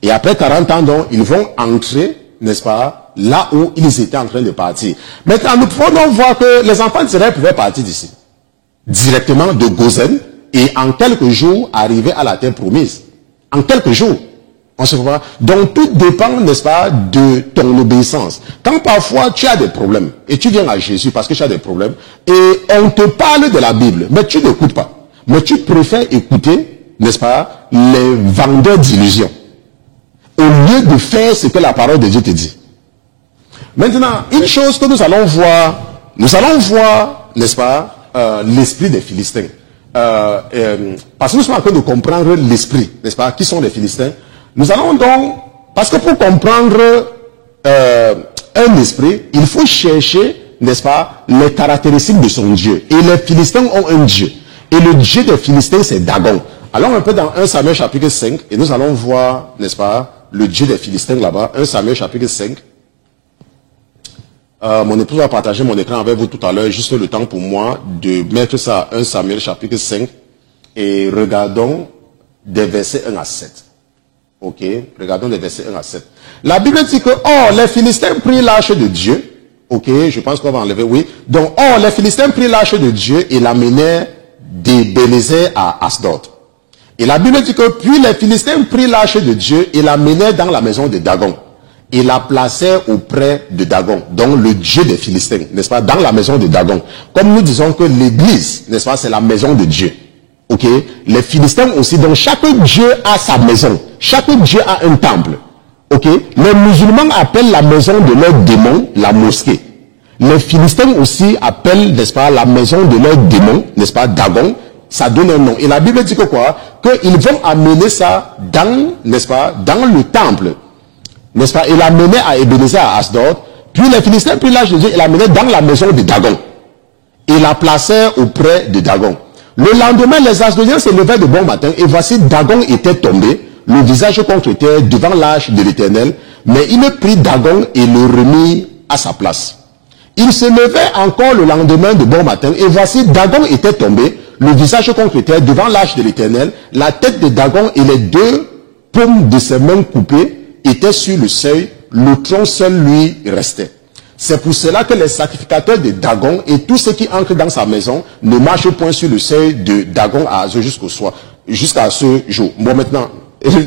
Et après 40 ans, donc, ils vont entrer, n'est-ce pas, là où ils étaient en train de partir. Maintenant, nous pouvons donc voir que les enfants d'Israël pouvaient partir d'ici, directement de Gozen, et en quelques jours arriver à la terre promise. En quelques jours. On se comprend. Donc tout dépend, n'est-ce pas, de ton obéissance. Quand parfois tu as des problèmes, et tu viens à Jésus parce que tu as des problèmes, et on te parle de la Bible, mais tu n'écoutes pas. Mais tu préfères écouter, n'est-ce pas, les vendeurs d'illusions, au lieu de faire ce que la parole de Dieu te dit. Maintenant, une chose que nous allons voir, n'est-ce pas, l'esprit des Philistins. Parce que nous sommes en train de comprendre l'esprit, n'est-ce pas, qui sont les Philistins. Nous allons donc, parce que pour comprendre un esprit, il faut chercher, n'est-ce pas, les caractéristiques de son Dieu. Et les Philistins ont un Dieu. Et le Dieu des Philistins, c'est Dagon. Allons un peu dans 1 Samuel chapitre 5, et nous allons voir, n'est-ce pas, le Dieu des Philistins là-bas. 1 Samuel chapitre 5. Mon épouse va partager mon écran avec vous tout à l'heure, juste le temps pour moi de mettre ça à 1 Samuel chapitre 5 et regardons des versets 1 à 7. Ok, regardons des versets 1 à 7. La Bible dit que, oh, les Philistins prirent l'arche de Dieu. Ok, je pense qu'on va enlever, oui. Donc, oh, les Philistins prirent l'arche de Dieu et l'amenèrent d'Ébénézer à Asdod. Et la Bible dit que, puis les Philistins prirent l'arche de Dieu et l'amenèrent dans la maison de Dagon. Et la placèrent auprès de Dagon, donc le Dieu des Philistins, n'est-ce pas, dans la maison de Dagon. Comme nous disons que l'église, n'est-ce pas, c'est la maison de Dieu. Ok, les Philistins aussi, donc chaque Dieu a sa maison, chaque Dieu a un temple. Ok, les musulmans appellent la maison de leur démon la mosquée. Les Philistins aussi appellent, n'est-ce pas, la maison de leur démon, n'est-ce pas, Dagon. Ça donne un nom. Et la Bible dit que quoi, qu'ils vont amener ça dans, n'est-ce pas, dans le temple. N'est-ce pas? Il a mené à Ébénézer à Asdod. Puis les Philistins prirent l'arche de Dieu, il a mené dans la maison de Dagon. Il la placèrent auprès de Dagon. Le lendemain, les Asdodiens se levèrent de bon matin, et voici Dagon était tombé, le visage contre terre, devant l'arche de l'Éternel. Mais il prit Dagon et le remit à sa place. Il se levait encore le lendemain de bon matin, et voici, Dagon était tombé, le visage contre terre, devant l'arche de l'Éternel, la tête de Dagon et les deux paumes de ses mains coupées étaient sur le seuil, le tronc seul lui restait. C'est pour cela que les sacrificateurs de Dagon et tous ceux qui entrent dans sa maison ne marchent point sur le seuil de Dagon à jusqu'au soir, jusqu'à ce jour. Bon, maintenant,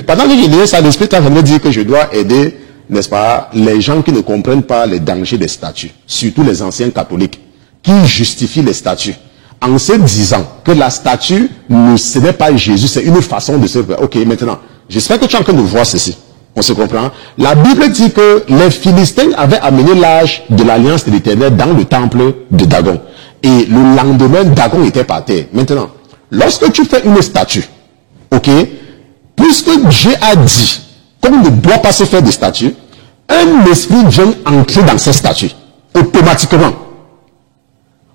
pendant que je disais ça, l'Esprit est en train de dire que je dois aider, n'est-ce pas, les gens qui ne comprennent pas les dangers des statues, surtout les anciens catholiques, qui justifient les statues, en se disant que la statue, ce n'est pas Jésus, c'est une façon de se faire. Ok, maintenant, j'espère que tu es en train de voir ceci. On se comprend. La Bible dit que les Philistins avaient amené l'âge de l'alliance de l'Éternel dans le temple de Dagon. Et le lendemain, Dagon était par terre. Maintenant, lorsque tu fais une statue, ok, puisque Dieu a dit qu'on ne doit pas se faire de statues, un esprit vient entrer dans ces statues, automatiquement.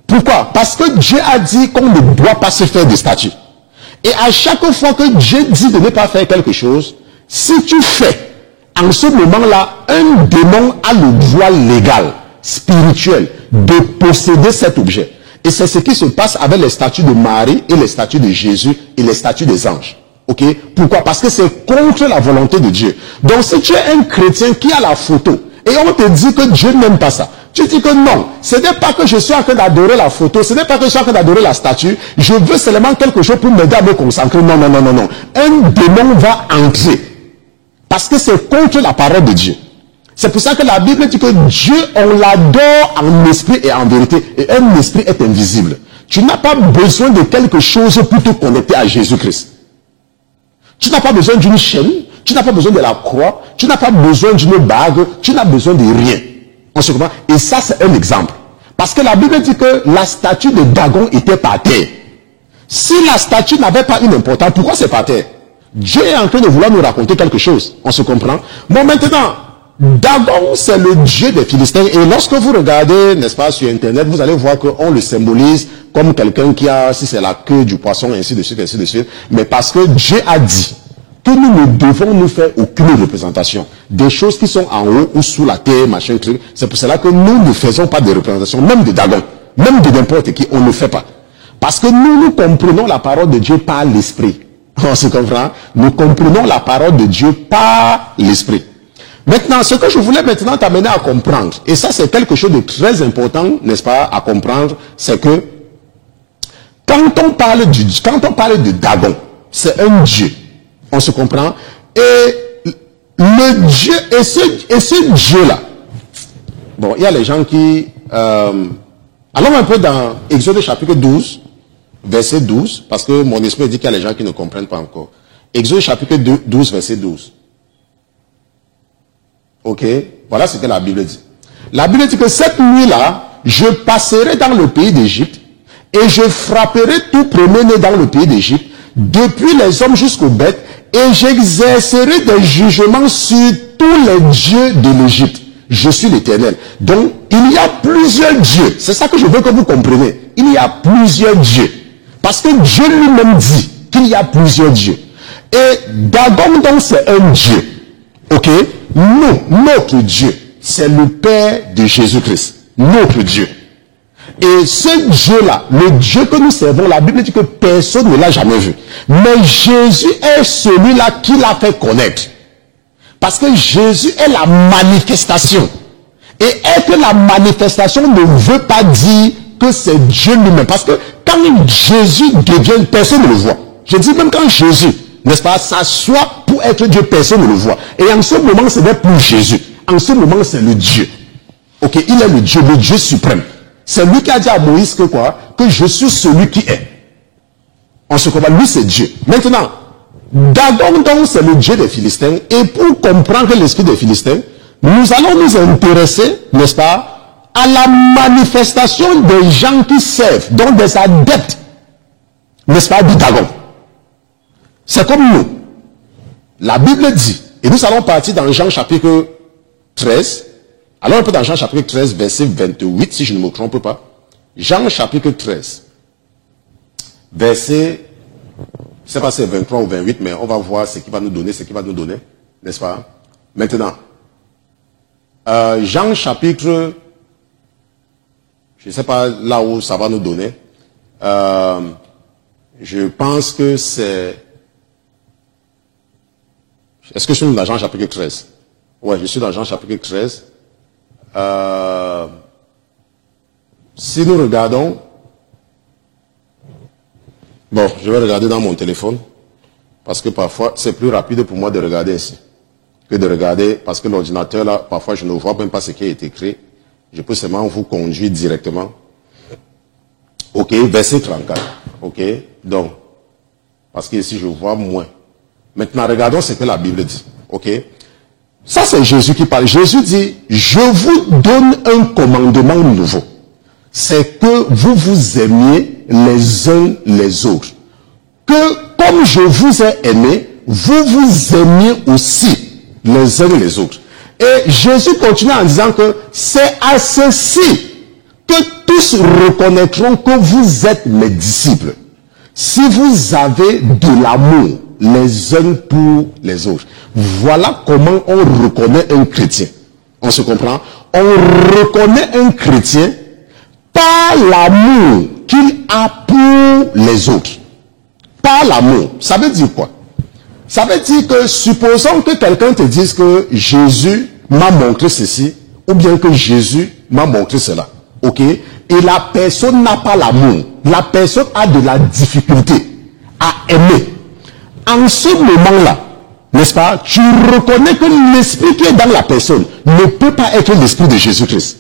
Pourquoi? Parce que Dieu a dit qu'on ne doit pas se faire de statues. Et à chaque fois que Dieu dit de ne pas faire quelque chose, si tu fais, en ce moment-là, un démon a le droit légal, spirituel, de posséder cet objet. Et c'est ce qui se passe avec les statues de Marie et les statues de Jésus et les statues des anges. Ok? Pourquoi? Parce que c'est contre la volonté de Dieu. Donc si tu es un chrétien qui a la photo, et on te dit que Dieu n'aime pas ça, tu dis que non, ce n'est pas que je suis en train d'adorer la photo, ce n'est pas que je suis en train d'adorer la statue, je veux seulement quelque chose pour m'aider à me concentrer. Non, non, non, non, non. Un démon va entrer. Parce que c'est contre la parole de Dieu. C'est pour ça que la Bible dit que Dieu, on l'adore en esprit et en vérité. Et un esprit est invisible. Tu n'as pas besoin de quelque chose pour te connecter à Jésus-Christ. Tu n'as pas besoin d'une chaîne, tu n'as pas besoin de la croix, tu n'as pas besoin d'une bague, tu n'as besoin de rien. On se comprend? Et ça, c'est un exemple. Parce que la Bible dit que la statue de Dagon était par terre. Si la statue n'avait pas une importance, pourquoi c'est par terre? Dieu est en train de vouloir nous raconter quelque chose. On se comprend? Bon, maintenant, Dagon, c'est le dieu des Philistins. Et lorsque vous regardez, n'est-ce pas, sur Internet, vous allez voir qu'on le symbolise comme quelqu'un qui a, si c'est la queue du poisson, ainsi de suite, ainsi de suite. Mais parce que Dieu a dit que nous ne devons nous faire aucune représentation. Des choses qui sont en haut ou sous la terre, machin, truc. C'est pour cela que nous ne faisons pas de représentation, même de Dagon, même de n'importe qui, on ne le fait pas. Parce que nous comprenons la parole de Dieu par l'esprit. On se comprend? Nous comprenons la parole de Dieu par l'esprit. Maintenant, ce que je voulais maintenant t'amener à comprendre, et ça c'est quelque chose de très important, n'est-ce pas, à comprendre, c'est que quand on parle de Dagon, c'est un dieu. On se comprend? Et le dieu, et ce dieu-là, bon, il y a les gens qui... allons un peu dans Exode chapitre 12, verset 12, parce que mon esprit dit qu'il y a les gens qui ne comprennent pas encore. Exode chapitre 12, verset 12. Ok? Voilà ce que la Bible dit. La Bible dit que cette nuit-là, je passerai dans le pays d'Égypte et je frapperai tout premier-né dans le pays d'Égypte, depuis les hommes jusqu'aux bêtes, et j'exercerai des jugements sur tous les dieux de l'Égypte. Je suis l'Éternel. Donc, il y a plusieurs dieux. C'est ça que je veux que vous compreniez. Il y a plusieurs dieux. Parce que Dieu lui-même dit qu'il y a plusieurs dieux. Et Dagon, donc, c'est un dieu. Ok? Nous, notre Dieu, c'est le Père de Jésus-Christ. Notre Dieu. Et ce Dieu-là, le Dieu que nous servons, la Bible dit que personne ne l'a jamais vu. Mais Jésus est celui-là qui l'a fait connaître. Parce que Jésus est la manifestation. Et être la manifestation ne veut pas dire que c'est Dieu lui-même. Parce que quand Jésus devient, personne ne le voit. Je dis même quand Jésus, n'est-ce pas, s'assoit pour être Dieu, personne ne le voit. Et en ce moment, ce n'est plus Jésus. En ce moment, c'est le Dieu. Ok, il est le Dieu suprême. C'est lui qui a dit à Moïse que quoi? Que je suis celui qui est. On se comprend, lui c'est Dieu. Maintenant, Dagon donc c'est le Dieu des Philistins. Et pour comprendre l'esprit des Philistins, nous allons nous intéresser, n'est-ce pas, à la manifestation des gens qui servent, donc des adeptes, n'est-ce pas, du Dagon. C'est comme nous. La Bible dit, et nous allons partir dans Jean chapitre 13, alors un peu dans Jean chapitre 13, verset 28, si je ne me trompe pas. Jean chapitre 13, verset, je ne sais pas si c'est 23 ou 28, mais on va voir ce qu'il va nous donner, n'est-ce pas? Maintenant, Jean chapitre Je ne sais pas là où ça va nous donner. Je pense que c'est... Est-ce que je suis dans Jean chapitre 13? Oui, je suis dans Jean chapitre 13. Si nous regardons... Bon, je vais regarder dans mon téléphone. Parce que parfois, c'est plus rapide pour moi de regarder ici. Que de regarder, parce que l'ordinateur, là, parfois, je ne vois même pas ce qui a été écrit. Je peux seulement vous conduire directement. Ok, verset 34. Ok, donc, parce que ici, je vois moins. Maintenant, regardons ce que la Bible dit. Ok, ça, c'est Jésus qui parle. Jésus dit, je vous donne un commandement nouveau. C'est que vous vous aimiez les uns les autres. Que, comme je vous ai aimé, vous vous aimiez aussi les uns les autres. Et Jésus continue en disant que c'est à ceci que tous reconnaîtront que vous êtes mes disciples. Si vous avez de l'amour les uns pour les autres. Voilà comment on reconnaît un chrétien. On se comprend? On reconnaît un chrétien par l'amour qu'il a pour les autres. Par l'amour. Ça veut dire quoi? Ça veut dire que, supposons que quelqu'un te dise que Jésus m'a montré ceci, ou bien que Jésus m'a montré cela. Ok? Et la personne n'a pas l'amour. La personne a de la difficulté à aimer. En ce moment-là, n'est-ce pas, tu reconnais que l'esprit qui est dans la personne ne peut pas être l'esprit de Jésus-Christ.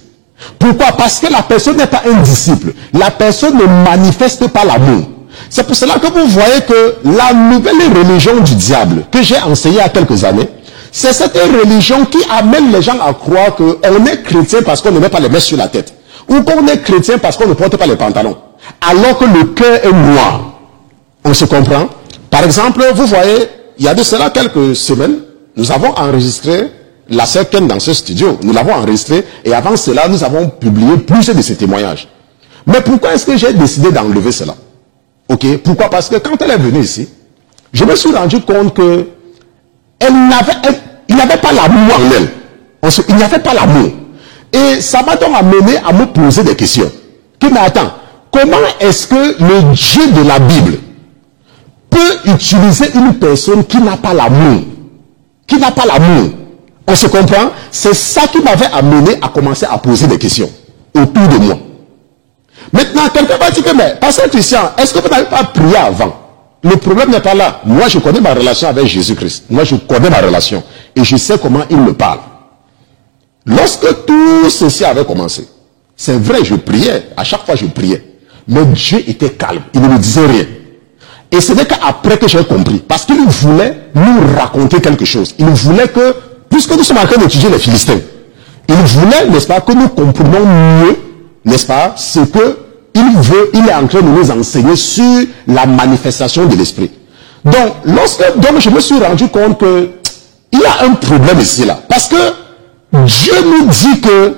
Pourquoi? Parce que la personne n'est pas un disciple. La personne ne manifeste pas l'amour. C'est pour cela que vous voyez que la nouvelle religion du diable, que j'ai enseignée il y a quelques années, c'est cette religion qui amène les gens à croire qu'on est chrétien parce qu'on ne met pas les mains sur la tête. Ou qu'on est chrétien parce qu'on ne porte pas les pantalons. Alors que le cœur est noir. On se comprend? Par exemple, vous voyez, il y a de cela quelques semaines, nous avons enregistré la sœur Ken dans ce studio. Nous l'avons enregistré et avant cela, nous avons publié plusieurs de ces témoignages. Mais pourquoi est-ce que j'ai décidé d'enlever cela? Ok, pourquoi? Parce que quand elle est venue ici, je me suis rendu compte que il n'y avait pas l'amour en elle. Il n'y avait pas l'amour. Et ça m'a donc amené à me poser des questions. Mais attends, comment est-ce que le Dieu de la Bible peut utiliser une personne qui n'a pas l'amour? Qui n'a pas l'amour? On se comprend? C'est ça qui m'avait amené à commencer à poser des questions autour de moi. Maintenant, quelqu'un va dire que, mais, pasteur Christian, est-ce que vous n'avez pas prié avant? Le problème n'est pas là. Moi, je connais ma relation avec Jésus-Christ. Moi, je connais ma relation. Et je sais comment il me parle. Lorsque tout ceci avait commencé, c'est vrai, je priais. À chaque fois, je priais. Mais Dieu était calme. Il ne me disait rien. Et ce n'est qu'après que j'ai compris. Parce qu'il voulait nous raconter quelque chose. Il voulait que, puisque nous sommes en train d'étudier les Philistins, il voulait, n'est-ce pas, que nous comprenions mieux, n'est-ce pas, ce que il est en train de nous enseigner sur la manifestation de l'esprit. Donc, donc je me suis rendu compte que il y a un problème ici là. Parce que Dieu nous dit que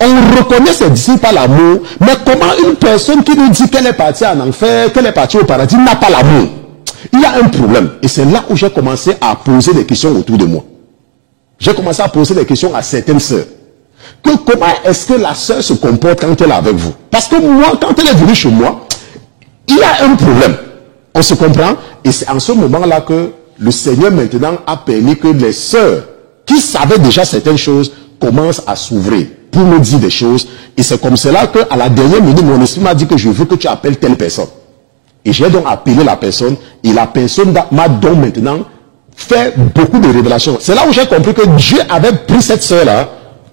on reconnaît ses disciples par l'amour, mais comment une personne qui nous dit qu'elle est partie en enfer, qu'elle est partie au paradis, n'a pas l'amour? Il y a un problème. Et c'est là où j'ai commencé à poser des questions autour de moi. J'ai commencé à poser des questions à certaines sœurs. Que comment est-ce que la sœur se comporte quand elle est avec vous? Parce que moi, quand elle est venue chez moi, il y a un problème. On se comprend? Et c'est en ce moment-là que le Seigneur maintenant a permis que les sœurs qui savaient déjà certaines choses commencent à s'ouvrir pour nous dire des choses. Et c'est comme cela qu'à la dernière minute, mon esprit m'a dit que je veux que tu appelles telle personne. Et j'ai donc appelé la personne. Et la personne m'a donc maintenant fait beaucoup de révélations. C'est là où j'ai compris que Dieu avait pris cette sœur-là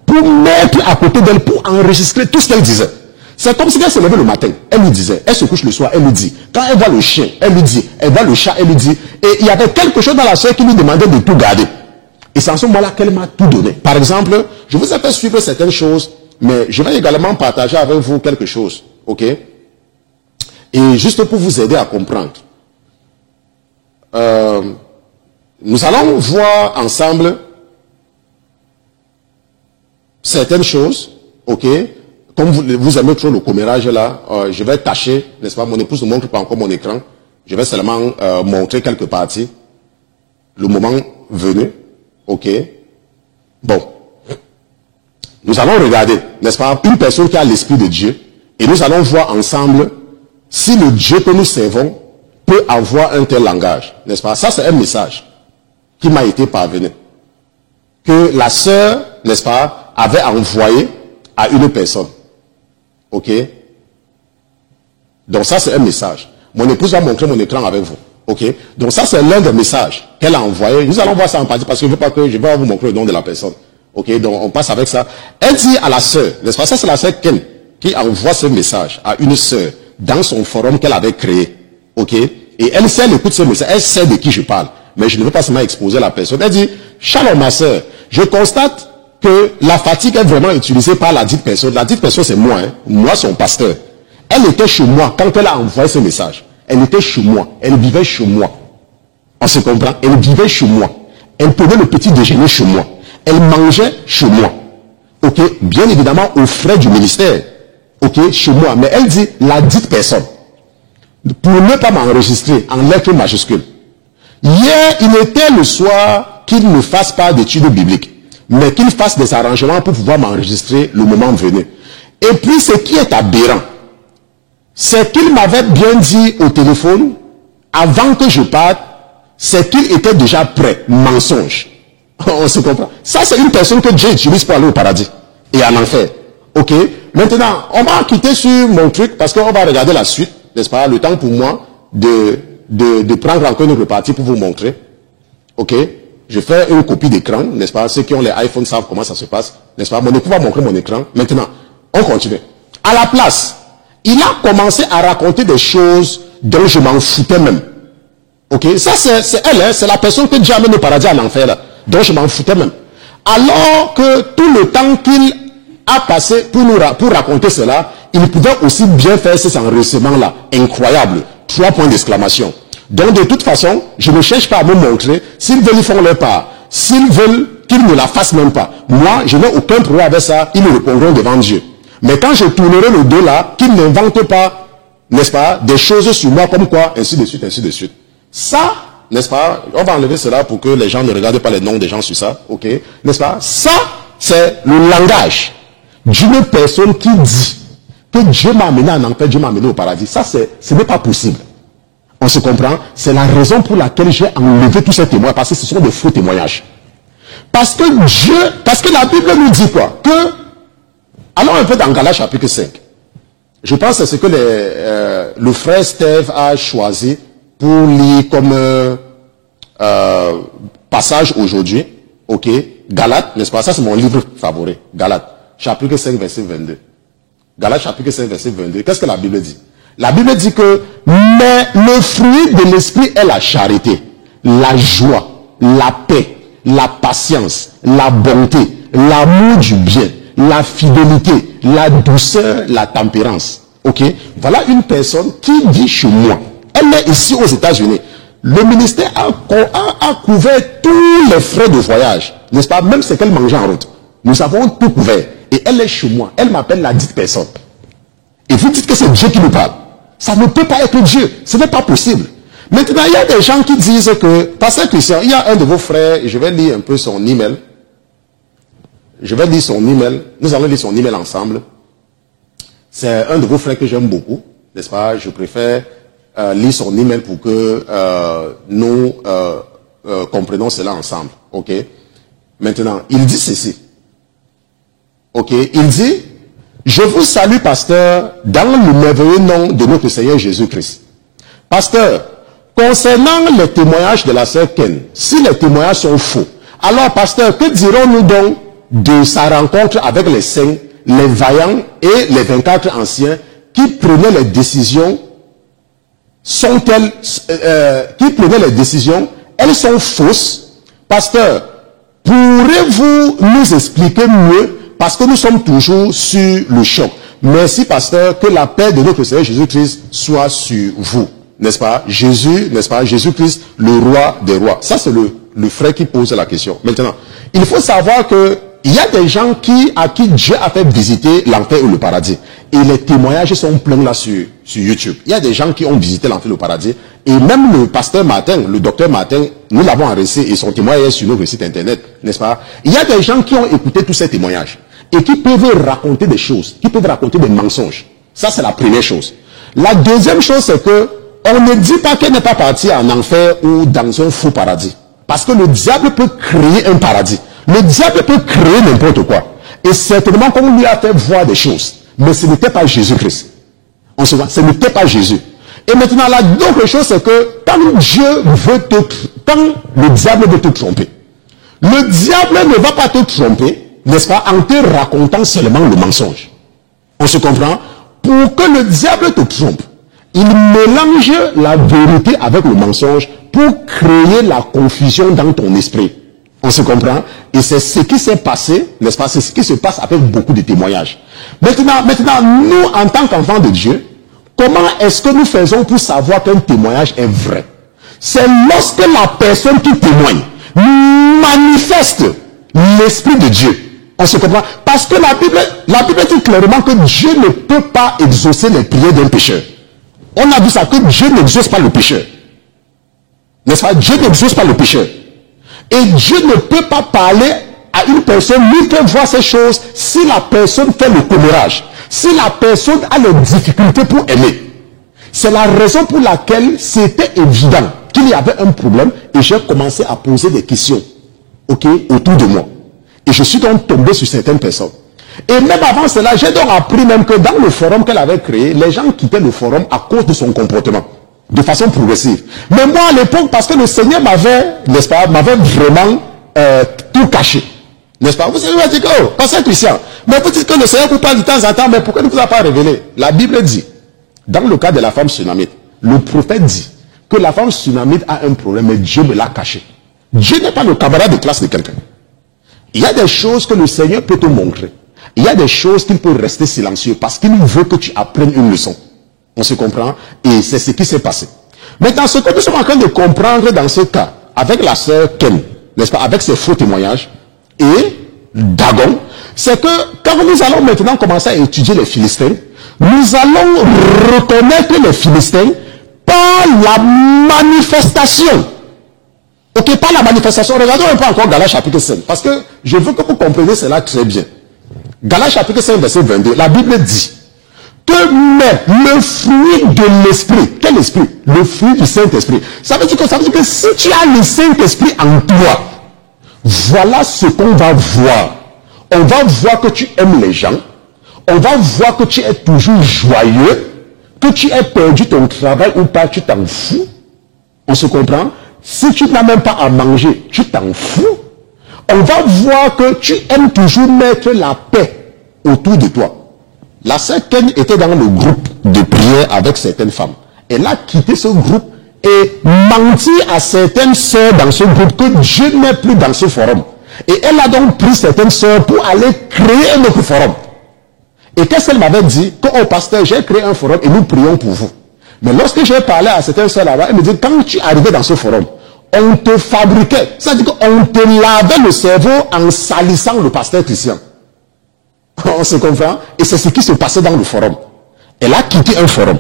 pour mettre à côté d'elle, pour enregistrer tout ce qu'elle disait. C'est comme si elle se levait le matin, elle lui disait, elle se couche le soir, elle lui dit. Quand elle voit le chien, elle lui dit. Elle voit le chat, elle lui dit. Et il y avait quelque chose dans la sœur qui lui demandait de tout garder. Et c'est en ce moment-là qu'elle m'a tout donné. Par exemple, je vous ai fait suivre certaines choses, mais je vais également partager avec vous quelque chose. Ok? Et juste pour vous aider à comprendre. Nous allons voir ensemble certaines choses, ok? Comme vous aimez trop le commérage là, je vais tâcher, n'est-ce pas? Mon épouse ne montre pas encore mon écran. Je vais seulement montrer quelques parties. Le moment venu, ok? Bon. Nous allons regarder, n'est-ce pas? Une personne qui a l'esprit de Dieu Et nous allons voir ensemble si le Dieu que nous servons peut avoir un tel langage, n'est-ce pas? Ça, c'est un message qui m'a été parvenu. Que la sœur, n'est-ce pas, avait envoyé à une personne. Ok? Donc ça, c'est un message. Mon épouse va montrer mon écran avec vous. Ok? Donc ça, c'est l'un des messages qu'elle a envoyé. Nous allons voir ça en partie parce que je ne veux pas que je vais vous montrer le nom de la personne. Ok? Donc on passe avec ça. Elle dit à la sœur, n'est-ce pas? Ça, c'est la sœur Ken qui envoie ce message à une sœur dans son forum qu'elle avait créé. Ok? Et elle sait, elle écoute ce message, elle sait de qui je parle. Mais je ne veux pas seulement exposer la personne. Elle dit, Shalom ma sœur, je constate que la fatigue est vraiment utilisée par la dite personne. La dite personne, c'est moi, hein. Moi, son pasteur. Elle était chez moi quand elle a envoyé ce message. Elle était chez moi. Elle vivait chez moi. On se comprend? Elle vivait chez moi. Elle prenait le petit déjeuner chez moi. Elle mangeait chez moi. Ok? Bien évidemment, aux frais du ministère. Ok? Chez moi. Mais elle dit, la dite personne. Pour ne pas m'enregistrer en lettres majuscules. Hier, il était le soir qu'il ne fasse pas d'études bibliques, mais qu'il fasse des arrangements pour pouvoir m'enregistrer le moment venu. Et puis, ce qui est aberrant, c'est qu'il m'avait bien dit au téléphone, avant que je parte, c'est qu'il était déjà prêt. Mensonge. On se comprend. Ça, c'est une personne que Dieu utilise pour aller au paradis et en enfer. Ok? Maintenant, on va quitter sur mon truc parce qu'on va regarder la suite, n'est-ce pas? Le temps pour moi de prendre encore une autre partie pour vous montrer. Ok? Je fais une copie d'écran, n'est-ce pas? Ceux qui ont les iPhones savent comment ça se passe, n'est-ce pas? Mon époux va montrer mon écran. Maintenant, on continue. À la place, il a commencé à raconter des choses dont je m'en foutais même. Ok? Ça, c'est elle, hein? C'est la personne que Dieu amène au paradis en enfer, là. Dont je m'en foutais même. Alors que tout le temps qu'il a passé pour raconter cela, il pouvait aussi bien faire ces enregistrements-là. Incroyable. 3 points d'exclamation. Donc, de toute façon, je ne cherche pas à me montrer. S'ils veulent, ils font leur part. S'ils veulent qu'ils ne la fassent même pas. Moi, je n'ai aucun problème avec ça. Ils me répondront devant Dieu. Mais quand je tournerai le dos là, qu'ils n'inventent pas, n'est-ce pas, des choses sur moi comme quoi, ainsi de suite, ainsi de suite. Ça, n'est-ce pas, on va enlever cela pour que les gens ne regardent pas les noms des gens sur ça, ok, n'est-ce pas? Ça, c'est le langage d'une personne qui dit que Dieu m'a amené en enfer, Dieu m'a amené au paradis. Ça, ce n'est pas possible. On se comprend? C'est la raison pour laquelle j'ai enlevé tous ces témoins, parce que ce sont des faux témoignages. Parce que la Bible nous dit quoi? Que, allons un peu dans Galates chapitre 5. Je pense que c'est ce que le frère Steve a choisi pour lire comme passage aujourd'hui. Ok? Galates, n'est-ce pas? Ça, c'est mon livre favori. Galates, chapitre 5, verset 22. Galates, chapitre 5, verset 22. Qu'est-ce que la Bible dit? La Bible dit que, mais le fruit de l'esprit est la charité, la joie, la paix, la patience, la bonté, l'amour du bien, la fidélité, la douceur, la tempérance. Ok? Voilà une personne qui dit chez moi. Elle est ici aux États-Unis. Le ministère a couvert tous les frais de voyage. N'est-ce pas? Même ce qu'elle mangeait en route. Nous avons tout couvert. Et elle est chez moi. Elle m'appelle la dite personne. Et vous dites que c'est Dieu qui nous parle. Ça ne peut pas être Dieu. Ce n'est pas possible. Maintenant, il y a des gens qui disent que, Pasteur Christian, il y a un de vos frères, et je vais lire un peu son email. Je vais lire son email. Nous allons lire son email ensemble. C'est un de vos frères que j'aime beaucoup. N'est-ce pas? Je préfère lire son email pour que nous comprenons cela ensemble. Ok? Maintenant, il dit ceci. Ok? Il dit, je vous salue, pasteur, dans le merveilleux nom de notre Seigneur Jésus-Christ. Pasteur, concernant les témoignages de la sœur Ken, si les témoignages sont faux, alors, pasteur, que dirons-nous donc de sa rencontre avec les saints, les vaillants et les 24 anciens qui prenaient les décisions? Elles sont fausses? Pasteur, pourrez-vous nous expliquer mieux? Parce que nous sommes toujours sur le choc. Merci, pasteur, que la paix de notre Seigneur Jésus-Christ soit sur vous. N'est-ce pas? Jésus, n'est-ce pas? Jésus-Christ, le roi des rois. Ça, c'est le frère qui pose la question. Maintenant, il faut savoir que il y a des gens à qui Dieu a fait visiter l'enfer ou le paradis. Et les témoignages sont pleins là sur YouTube. Il y a des gens qui ont visité l'enfer ou le paradis. Et même le pasteur Martin, le docteur Martin, nous l'avons enregistré et son témoignage est sur notre site internet, n'est-ce pas? Il y a des gens qui ont écouté tous ces témoignages et qui peuvent raconter des choses, qui peuvent raconter des mensonges. Ça, c'est la première chose. La deuxième chose, c'est que on ne dit pas qu'elle n'est pas partie en enfer ou dans un faux paradis. Parce que le diable peut créer un paradis. Le diable peut créer n'importe quoi. Et certainement qu'on lui a fait voir des choses. Mais ce n'était pas Jésus-Christ. On se voit, ce n'était pas Jésus. Et maintenant, l'autre chose, c'est que quand le diable veut te tromper, le diable ne va pas te tromper, n'est-ce pas, en te racontant seulement le mensonge. On se comprend? Pour que le diable te trompe, il mélange la vérité avec le mensonge pour créer la confusion dans ton esprit. On se comprend? Et c'est ce qui s'est passé, n'est-ce pas? C'est ce qui se passe avec beaucoup de témoignages. Maintenant, nous, en tant qu'enfants de Dieu, comment est-ce que nous faisons pour savoir qu'un témoignage est vrai? C'est lorsque la personne qui témoigne manifeste l'Esprit de Dieu. On se comprend? Parce que la Bible dit clairement que Dieu ne peut pas exaucer les prières d'un pécheur. On a vu ça, que Dieu n'exauce pas le pécheur. N'est-ce pas? Dieu n'exauce pas le pécheur. Et Dieu ne peut pas parler à une personne, lui peut voir ces choses si la personne fait le commérage, si la personne a les difficultés pour aimer. C'est la raison pour laquelle c'était évident qu'il y avait un problème et j'ai commencé à poser des questions, autour de moi. Et je suis donc tombé sur certaines personnes. Et même avant cela, j'ai donc appris même que dans le forum qu'elle avait créé, les gens quittaient le forum à cause de son comportement, de façon progressive. Mais moi à l'époque, parce que le Seigneur m'avait, n'est-ce pas, m'avait vraiment tout caché. N'est-ce pas? Vous savez, dire que, oh, pasteur Christian, mais vous dites que le Seigneur vous parle de temps en temps, mais pourquoi ne vous a pas révélé? La Bible dit, dans le cas de la femme sunamite, le prophète dit que la femme sunamite a un problème, mais Dieu me l'a caché. Dieu n'est pas le camarade de classe de quelqu'un. Il y a des choses que le Seigneur peut te montrer. Il y a des choses qu'il peut rester silencieux parce qu'il veut que tu apprennes une leçon. On se comprend? Et c'est ce qui s'est passé. Maintenant, ce que nous sommes en train de comprendre dans ce cas, avec la sœur Ken, n'est-ce pas, avec ses faux témoignages, et Dagon, c'est que quand nous allons maintenant commencer à étudier les Philistins, nous allons reconnaître les Philistins par la manifestation. Ok, pas la manifestation. Regardons un peu encore Galates chapitre 5. Parce que je veux que vous compreniez cela très bien. Galates chapitre 5, verset 22. La Bible dit que mais le fruit de l'esprit. Quel esprit? Le fruit du Saint-Esprit. Ça veut dire que si tu as le Saint-Esprit en toi, voilà ce qu'on va voir. On va voir que tu aimes les gens. On va voir que tu es toujours joyeux. Que tu aies perdu ton travail ou pas, tu t'en fous. On se comprend? Si tu n'as même pas à manger, tu t'en fous. On va voir que tu aimes toujours mettre la paix autour de toi. La sœur Ken était dans le groupe de prière avec certaines femmes. Elle a quitté ce groupe et menti à certaines sœurs dans ce groupe que Dieu n'est plus dans ce forum. Et elle a donc pris certaines sœurs pour aller créer un autre forum. Et qu'est-ce qu'elle m'avait dit? Que, oh pasteur, j'ai créé un forum et nous prions pour vous. Mais lorsque j'ai parlé à certaines sœurs là-bas, elle me dit, quand tu arrivais dans ce forum, on te fabriquait, c'est-à-dire qu'on te lavait le cerveau en salissant le pasteur Christian. On se comprend? Et c'est ce qui se passait dans le forum. Elle a quitté un forum,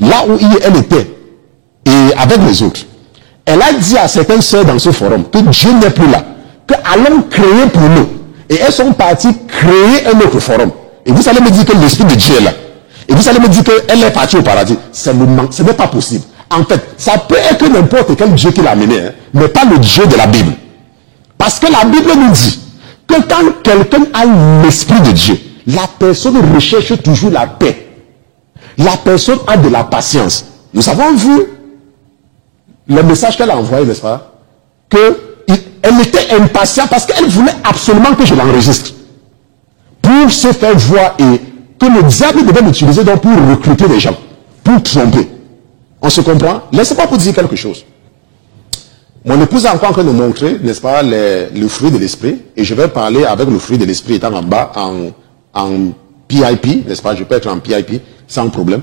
là où elle était, et avec les autres. Elle a dit à certaines sœurs dans ce forum que Dieu n'est plus là, que allons créer pour nous. Et elles sont parties créer un autre forum. Et vous allez me dire que l'Esprit de Dieu est là. Et vous allez me dire qu'elle est partie au paradis. Ce n'est pas possible. En fait, ça peut être n'importe quel Dieu qui l'a amené, hein, mais pas le Dieu de la Bible. Parce que la Bible nous dit que quand quelqu'un a l'Esprit de Dieu, la personne recherche toujours la paix. La personne a de la patience. Nous avons vu le message qu'elle a envoyé, n'est-ce pas? qu'elle était impatiente parce qu'elle voulait absolument que je l'enregistre. Pour se faire voir et que le diable devait l'utiliser donc pour recruter des gens, pour tromper. On se comprend? Laissez-moi vous dire quelque chose. Mon épouse a encore en train de montrer, n'est-ce pas, le fruit de l'esprit. Et je vais parler avec le fruit de l'esprit étant en bas, en PIP, n'est-ce pas? Je peux être en PIP sans problème.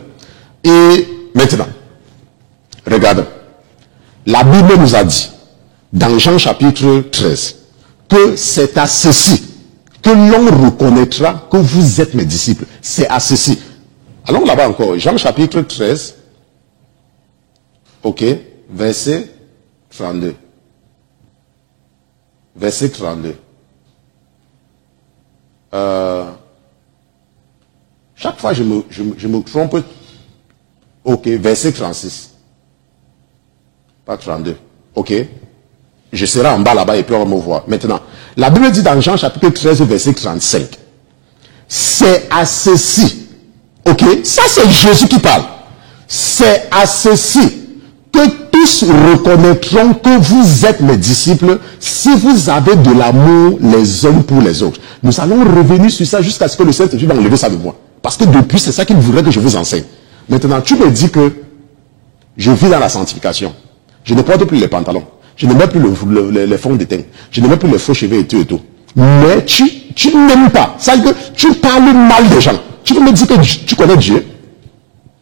Et maintenant, regardons. La Bible nous a dit, dans Jean chapitre 13, que c'est à ceci que l'on reconnaîtra que vous êtes mes disciples. C'est à ceci. Allons là-bas encore. Jean chapitre 13, ok, verset 32. Verset 32. Chaque fois, je me trompe. Ok, verset 36. Pas 32. Ok. Je serai en bas là-bas et puis on va me voir. Maintenant, la Bible dit dans Jean chapitre 13, verset 35. C'est à ceci. Ok. Ça, c'est Jésus qui parle. C'est à ceci que tous reconnaîtront que vous êtes mes disciples si vous avez de l'amour les uns pour les autres. Nous allons revenir sur ça jusqu'à ce que le Saint-Esprit va enlever ça de moi. Parce que depuis, c'est ça qu'il voudrait que je vous enseigne. Maintenant, tu me dis que je vis dans la sanctification. Je ne porte plus les pantalons. Je ne mets plus les fonds de teint. Je ne mets plus les faux cheveux et tout et tout. Mais tu n'aimes pas. Ça veut dire que tu parles mal des gens. Tu peux me dire que tu connais Dieu.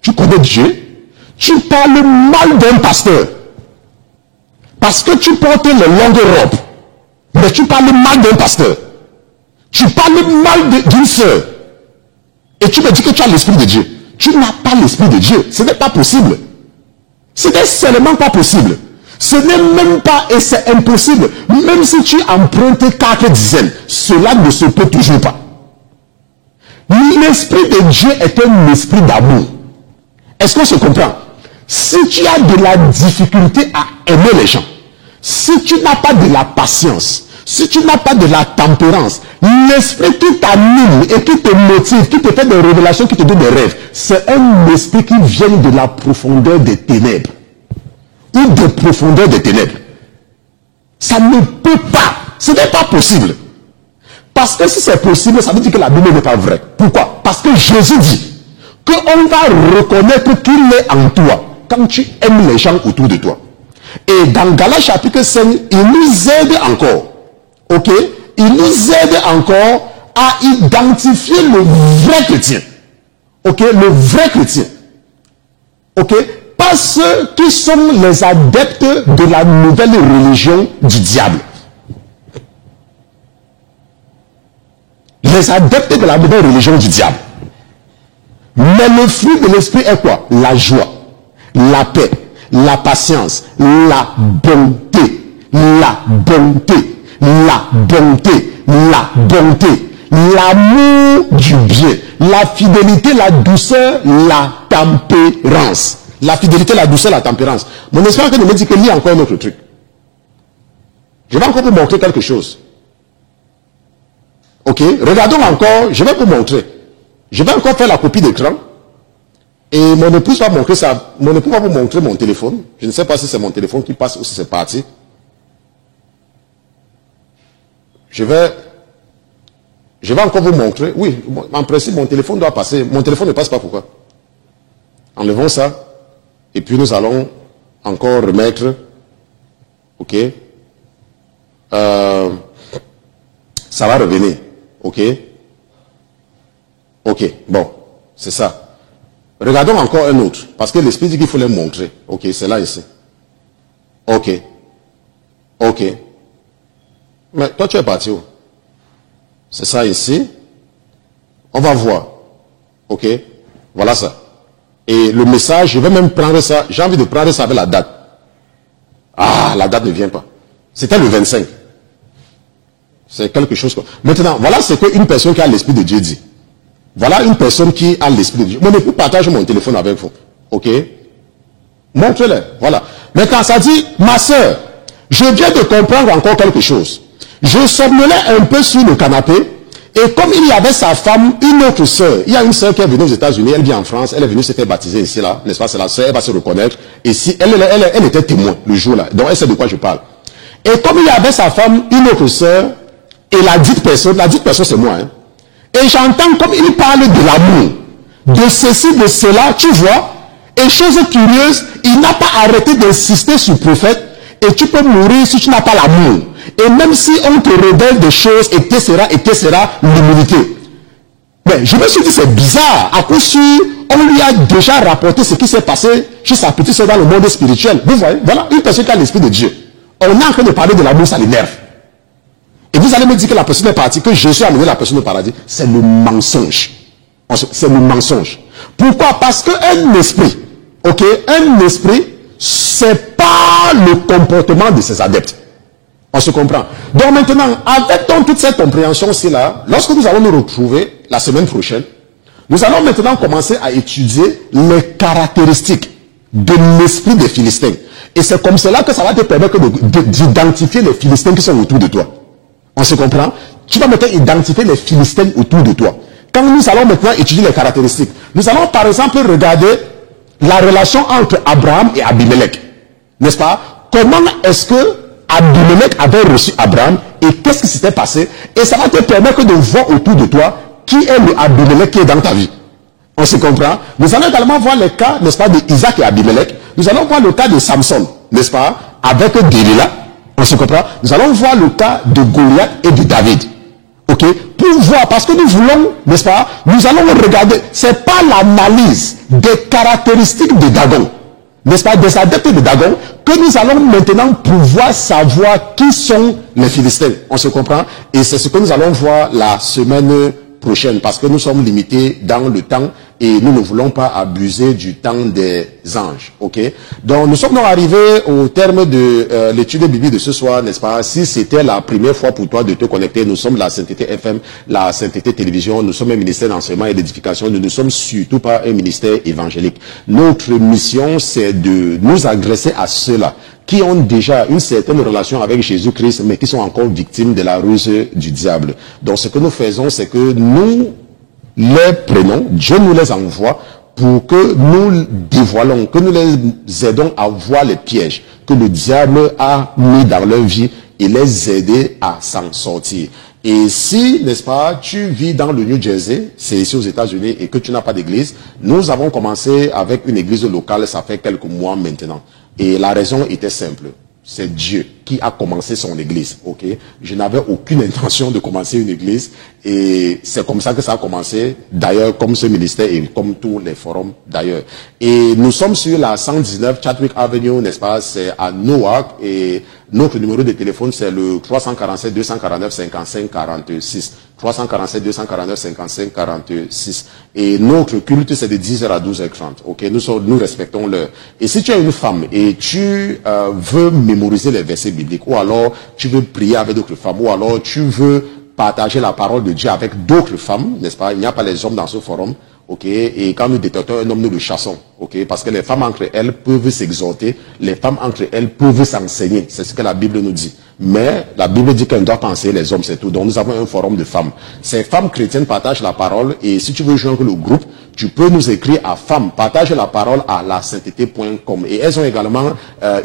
Tu connais Dieu. Tu parles mal d'un pasteur. Parce que tu portes les longues robes. Mais tu parles mal d'un pasteur. Tu parles mal d'une sœur. Et tu me dis que tu as l'Esprit de Dieu. Tu n'as pas l'Esprit de Dieu. Ce n'est pas possible. Ce n'est seulement pas possible. Ce n'est même pas, et c'est impossible. Même si tu empruntes 4 dizaines, cela ne se peut toujours pas. L'Esprit de Dieu est un esprit d'amour. Est-ce qu'on se comprend? Si tu as de la difficulté à aimer les gens, si tu n'as pas de la patience, si tu n'as pas de la tempérance, l'esprit qui t'anime et qui te motive, qui te fait des révélations, qui te donne des rêves, c'est un esprit qui vient de la profondeur des ténèbres. Ou des profondeurs des ténèbres. Ça ne peut pas. Ce n'est pas possible. Parce que si c'est possible, ça veut dire que la Bible n'est pas vraie. Pourquoi? Parce que Jésus dit qu'on va reconnaître qu'il est en toi quand tu aimes les gens autour de toi. Et dans Galates chapitre 5, il nous aide encore. Ok? Il nous aide encore à identifier le vrai chrétien. Ok? Le vrai chrétien. Ok? Pas ceux qui sont les adeptes de la nouvelle religion du diable. Les adeptes de la nouvelle religion du diable. Mais le fruit de l'esprit est quoi? La joie, la paix, la patience, la bonté, la bonté, la bonté, la bonté, l'amour du bien, la fidélité, la douceur, la tempérance. La fidélité, la douceur, la tempérance. Mon esprit que me dit qu'il y a encore un autre truc. Je vais encore vous montrer quelque chose. Ok? Regardons encore, je vais vous montrer. Je vais encore faire la copie d'écran. Et mon épouse va montrer ça. Mon épouse va vous montrer mon téléphone. Je ne sais pas si c'est mon téléphone qui passe ou si c'est parti. Je vais encore vous montrer. Oui, en principe, mon téléphone doit passer. Mon téléphone ne passe pas, pourquoi? Enlevons ça. Et puis nous allons encore remettre. Ok. Ça va revenir. Ok. Ok. Bon. C'est ça. Regardons encore un autre. Parce que l'esprit dit qu'il faut les montrer. Ok. C'est là ici. Ok. Ok. Mais toi tu es parti où? C'est ça ici. On va voir. Ok. Voilà ça. Et le message, je vais même prendre ça. J'ai envie de prendre ça avec la date. Ah, la date ne vient pas. C'était le 25. C'est quelque chose comme... Maintenant, voilà ce qu'une personne qui a l'Esprit de Dieu dit. Voilà une personne qui a l'Esprit de Dieu. Mon époux partage mon téléphone avec vous. Ok? Montrez-le. Voilà. Maintenant, ça dit, ma soeur, je viens de comprendre encore quelque chose. Je somnolais un peu sur le canapé. Et comme il y avait sa femme, une autre sœur, il y a une sœur qui est venue aux États-Unis, elle vient en France, elle est venue se faire baptiser ici, là, n'est-ce pas, c'est la sœur, elle va se reconnaître. Et si, elle était témoin le jour-là, donc elle sait de quoi je parle. Et comme il y avait sa femme, une autre sœur, et la dite personne c'est moi, hein. Et j'entends comme il parle de l'amour, de ceci, de cela, tu vois. Et chose curieuse, il n'a pas arrêté d'insister sur le prophète, et tu peux mourir si tu n'as pas l'amour. Et même si on te révèle des choses, et sera l'humilité. Mais je me suis dit, c'est bizarre. À coup sûr, on lui a déjà rapporté ce qui s'est passé chez sa petite soeur dans le monde spirituel. Vous voyez, voilà une personne qui a l'Esprit de Dieu. On est en train de parler de l'amour, ça l'énerve. Et vous allez me dire que la personne est partie, que Jésus a amené la personne au paradis. C'est le mensonge. C'est le mensonge. Pourquoi? Parce qu'un esprit, ok, un esprit, c'est pas le comportement de ses adeptes. On se comprend. Donc maintenant, avec toute cette compréhension-ci là, lorsque nous allons nous retrouver la semaine prochaine, Nous allons maintenant commencer à étudier les caractéristiques de l'esprit des Philistins. Et c'est comme cela que ça va te permettre d'identifier les Philistins qui sont autour de toi. On se comprend? Tu vas maintenant identifier les Philistins autour de toi. Quand nous allons maintenant étudier les caractéristiques, nous allons par exemple regarder la relation entre Abraham et Abimelech. N'est-ce pas? Comment est-ce que Abimelech avait reçu Abraham et qu'est-ce qui s'était passé? Et ça va te permettre de voir autour de toi qui est le Abimelech qui est dans ta vie. On se comprend? Nous allons également voir les cas, n'est-ce pas, de Isaac et Abimelech. Nous allons voir le cas de Samson, n'est-ce pas, avec Delilah. On se comprend? Nous allons voir le cas de Goliath et de David. Ok? Pour voir, parce que nous voulons, n'est-ce pas, nous allons regarder, c'est pas l'analyse des caractéristiques de Dagon, n'est-ce pas, des adeptes de Dagon, que nous allons maintenant pouvoir savoir qui sont les Philistins. On se comprend? Et c'est ce que nous allons voir la semaine prochaine, parce que nous sommes limités dans le temps et nous ne voulons pas abuser du temps des anges. Ok? Donc nous sommes donc arrivés au terme de l'étude biblique de ce soir, n'est-ce pas? Si c'était la première fois pour toi de te connecter, nous sommes la Sainteté FM, la Sainteté Télévision, nous sommes un ministère d'enseignement et d'édification, nous ne sommes surtout pas un ministère évangélique. Notre mission, c'est de nous agresser à ceux-là qui ont déjà une certaine relation avec Jésus-Christ, mais qui sont encore victimes de la ruse du diable. Donc ce que nous faisons, c'est que nous les prenons, Dieu nous les envoie pour que nous dévoilons, que nous les aidons à voir les pièges que le diable a mis dans leur vie et les aider à s'en sortir. Et si, n'est-ce pas, tu vis dans le New Jersey, c'est ici aux États-Unis, et que tu n'as pas d'église, nous avons commencé avec une église locale, ça fait quelques mois maintenant. Et la raison était simple. C'est Dieu qui a commencé son église. Ok? Je n'avais aucune intention de commencer une église. Et c'est comme ça que ça a commencé. D'ailleurs, comme ce ministère et comme tous les forums d'ailleurs. Et nous sommes sur la 119 Chadwick Avenue, n'est-ce pas? C'est à Newark. Et notre numéro de téléphone, c'est le 347 249 55 46. 347 249 55 46. Et notre culte, c'est de 10h à 12h30. Ok? Nous respectons l'heure. Et si tu es une femme et tu veux mémoriser les versets bibliques, ou alors tu veux prier avec d'autres femmes, ou alors tu veux partager la parole de Dieu avec d'autres femmes, n'est-ce pas? Il n'y a pas les hommes dans ce forum. Ok, et quand nous détectons un homme, nous le chassons. Ok, parce que les femmes entre elles peuvent s'exhorter, les femmes entre elles peuvent s'enseigner. C'est ce que la Bible nous dit. Mais la Bible dit qu'on doit penser les hommes, c'est tout. Donc nous avons un forum de femmes. Ces femmes chrétiennes partagent la parole et si tu veux joindre le groupe, tu peux nous écrire à femmes. Partage la parole à lasainteté.com. Et elles ont également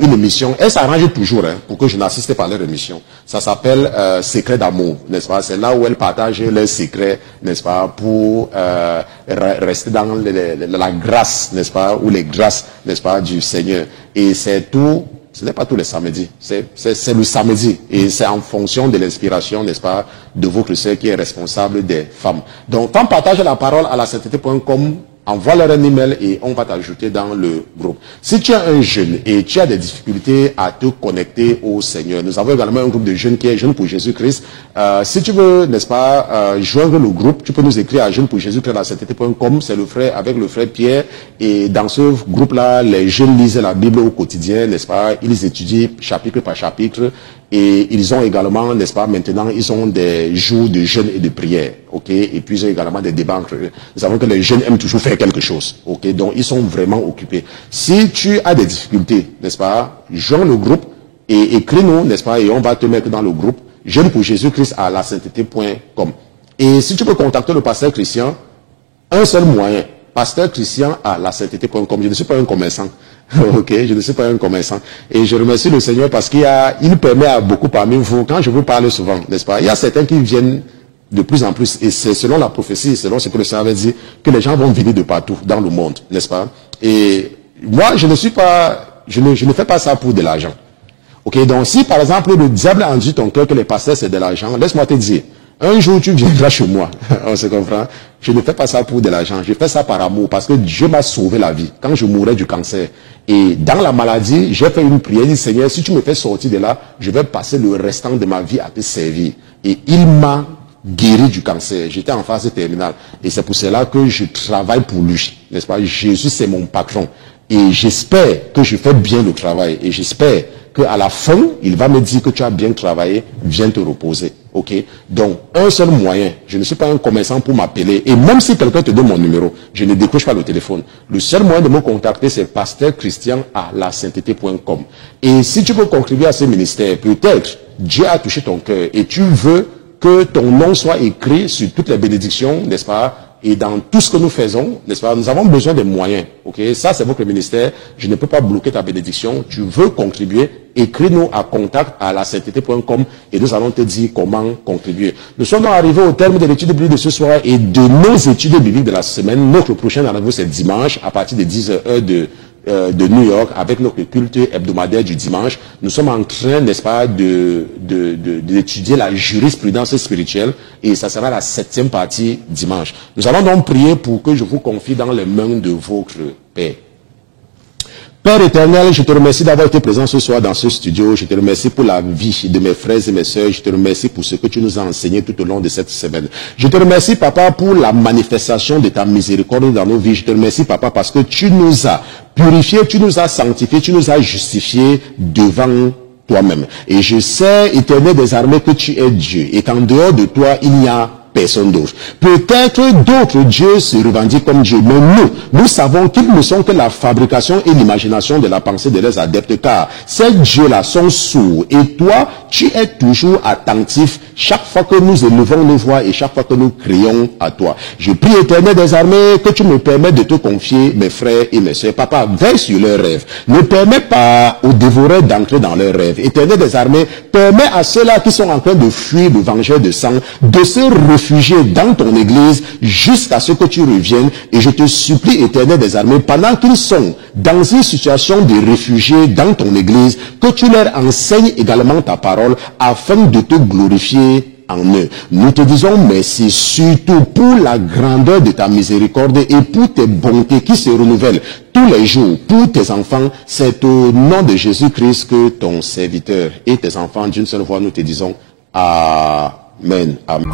une émission. Elles s'arrangent toujours pour que je n'assiste pas à leur émission. Ça s'appelle Secret d'amour, n'est-ce pas? C'est là où elles partagent leurs secrets, n'est-ce pas? Pour rester dans la grâce, n'est-ce pas? Ou les grâces, n'est-ce pas? Du Seigneur. Et c'est tout. Ce n'est pas tous les samedis, c'est le samedi et c'est en fonction de l'inspiration, n'est-ce pas, de votre sœur qui est responsable des femmes. Donc, quand partage la parole à lasainteté.com, envoie-leur un email et on va t'ajouter dans le groupe. Si tu es un jeune et tu as des difficultés à te connecter au Seigneur, nous avons également un groupe de jeunes qui est Jeunes pour Jésus-Christ. Si tu veux, n'est-ce pas, joindre le groupe, tu peux nous écrire à Jeunes pour Jésus-Christ à lasainteté.com. C'est le frère, avec le frère Pierre. Et dans ce groupe-là, les jeunes lisent la Bible au quotidien, n'est-ce pas? Ils étudient chapitre par chapitre. Et ils ont également, n'est-ce pas, maintenant, ils ont des jours de jeûne et de prière, ok? Et puis ils ont également des débats entre eux. Nous savons que les jeunes aiment toujours faire quelque chose, ok? Donc ils sont vraiment occupés. Si tu as des difficultés, n'est-ce pas, joins le groupe et écris-nous, n'est-ce pas, et on va te mettre dans le groupe Jeunes pour Jésus-Christ à lasainteté.com. Et si tu peux contacter le pasteur Christian, un seul moyen, pasteur Christian à lasainteté.com. Je ne suis pas un commerçant. Ok, je ne suis pas un commerçant. Et je remercie le Seigneur parce il permet à beaucoup parmi vous, quand je vous parle souvent, n'est-ce pas, il y a certains qui viennent de plus en plus, et c'est selon la prophétie, selon ce que le Seigneur avait dit, que les gens vont venir de partout dans le monde, n'est-ce pas? Et moi, je ne fais pas ça pour de l'argent. Ok, donc si par exemple le diable a dit ton cœur que les pasteurs c'est de l'argent, laisse-moi te dire, un jour tu viendras chez moi, on se comprend? Je ne fais pas ça pour de l'argent, je fais ça par amour, parce que Dieu m'a sauvé la vie quand je mourais du cancer. Et dans la maladie, j'ai fait une prière, dit Seigneur, si tu me fais sortir de là, je vais passer le restant de ma vie à te servir. Et il m'a guéri du cancer. J'étais en phase terminale. Et c'est pour cela que je travaille pour lui, n'est-ce pas? Jésus, c'est mon patron. Et j'espère que je fais bien le travail. Et j'espère qu'à la fin, il va me dire que tu as bien travaillé, viens te reposer. Ok? Donc, un seul moyen, je ne suis pas un commerçant pour m'appeler, et même si quelqu'un te donne mon numéro, je ne décroche pas le téléphone. Le seul moyen de me contacter, c'est pasteurchristian@lasainteté.com. Et si tu veux contribuer à ce ministère, peut-être Dieu a touché ton cœur et tu veux que ton nom soit écrit sur toutes les bénédictions, n'est-ce pas? Et dans tout ce que nous faisons, n'est-ce pas, nous avons besoin de moyens. Ok, ça c'est votre ministère. Je ne peux pas bloquer ta bénédiction. Tu veux contribuer, écris-nous à contact@lasainteté.com et nous allons te dire comment contribuer. Nous sommes arrivés au terme de l'étude biblique de ce soir et de nos études bibliques de la semaine. Notre prochain rendez-vous c'est dimanche à partir de 10h de New York avec notre culte hebdomadaire du dimanche. Nous sommes en train, n'est-ce pas, d'étudier la jurisprudence spirituelle et ça sera la 7e partie dimanche. Nous allons donc prier pour que je vous confie dans les mains de votre Père. Père éternel, je te remercie d'avoir été présent ce soir dans ce studio. Je te remercie pour la vie de mes frères et mes sœurs. Je te remercie pour ce que tu nous as enseigné tout au long de cette semaine. Je te remercie, Papa, pour la manifestation de ta miséricorde dans nos vies. Je te remercie, Papa, parce que tu nous as purifiés, tu nous as sanctifiés, tu nous as justifiés devant toi-même. Et je sais, Éternel des armées, que tu es Dieu et qu'en dehors de toi, il n'y a personne d'autre. Peut-être d'autres dieux se revendiquent comme Dieu, mais nous savons qu'ils ne sont que la fabrication et l'imagination de la pensée de leurs adeptes, car ces dieux-là sont sourds. Et toi, tu es toujours attentif chaque fois que nous élevons nos voix et chaque fois que nous crions à toi. Je prie, Éternel des armées, que tu me permettes de te confier mes frères et mes sœurs. Papa, veille sur leurs rêves. Ne permets pas aux dévoreurs d'entrer dans leurs rêves. Éternel des armées, permets à ceux-là qui sont en train de fuir le vengeur de sang de se réfugier dans ton église jusqu'à ce que tu reviennes. Et je te supplie, Éternel des armées, pendant qu'ils sont dans une situation de réfugiés dans ton église, que tu leur enseignes également ta parole afin de te glorifier en eux. Nous te disons merci surtout pour la grandeur de ta miséricorde et pour tes bontés qui se renouvellent tous les jours pour tes enfants. C'est au nom de Jésus-Christ que ton serviteur et tes enfants d'une seule voix nous te disons Amen. Amen.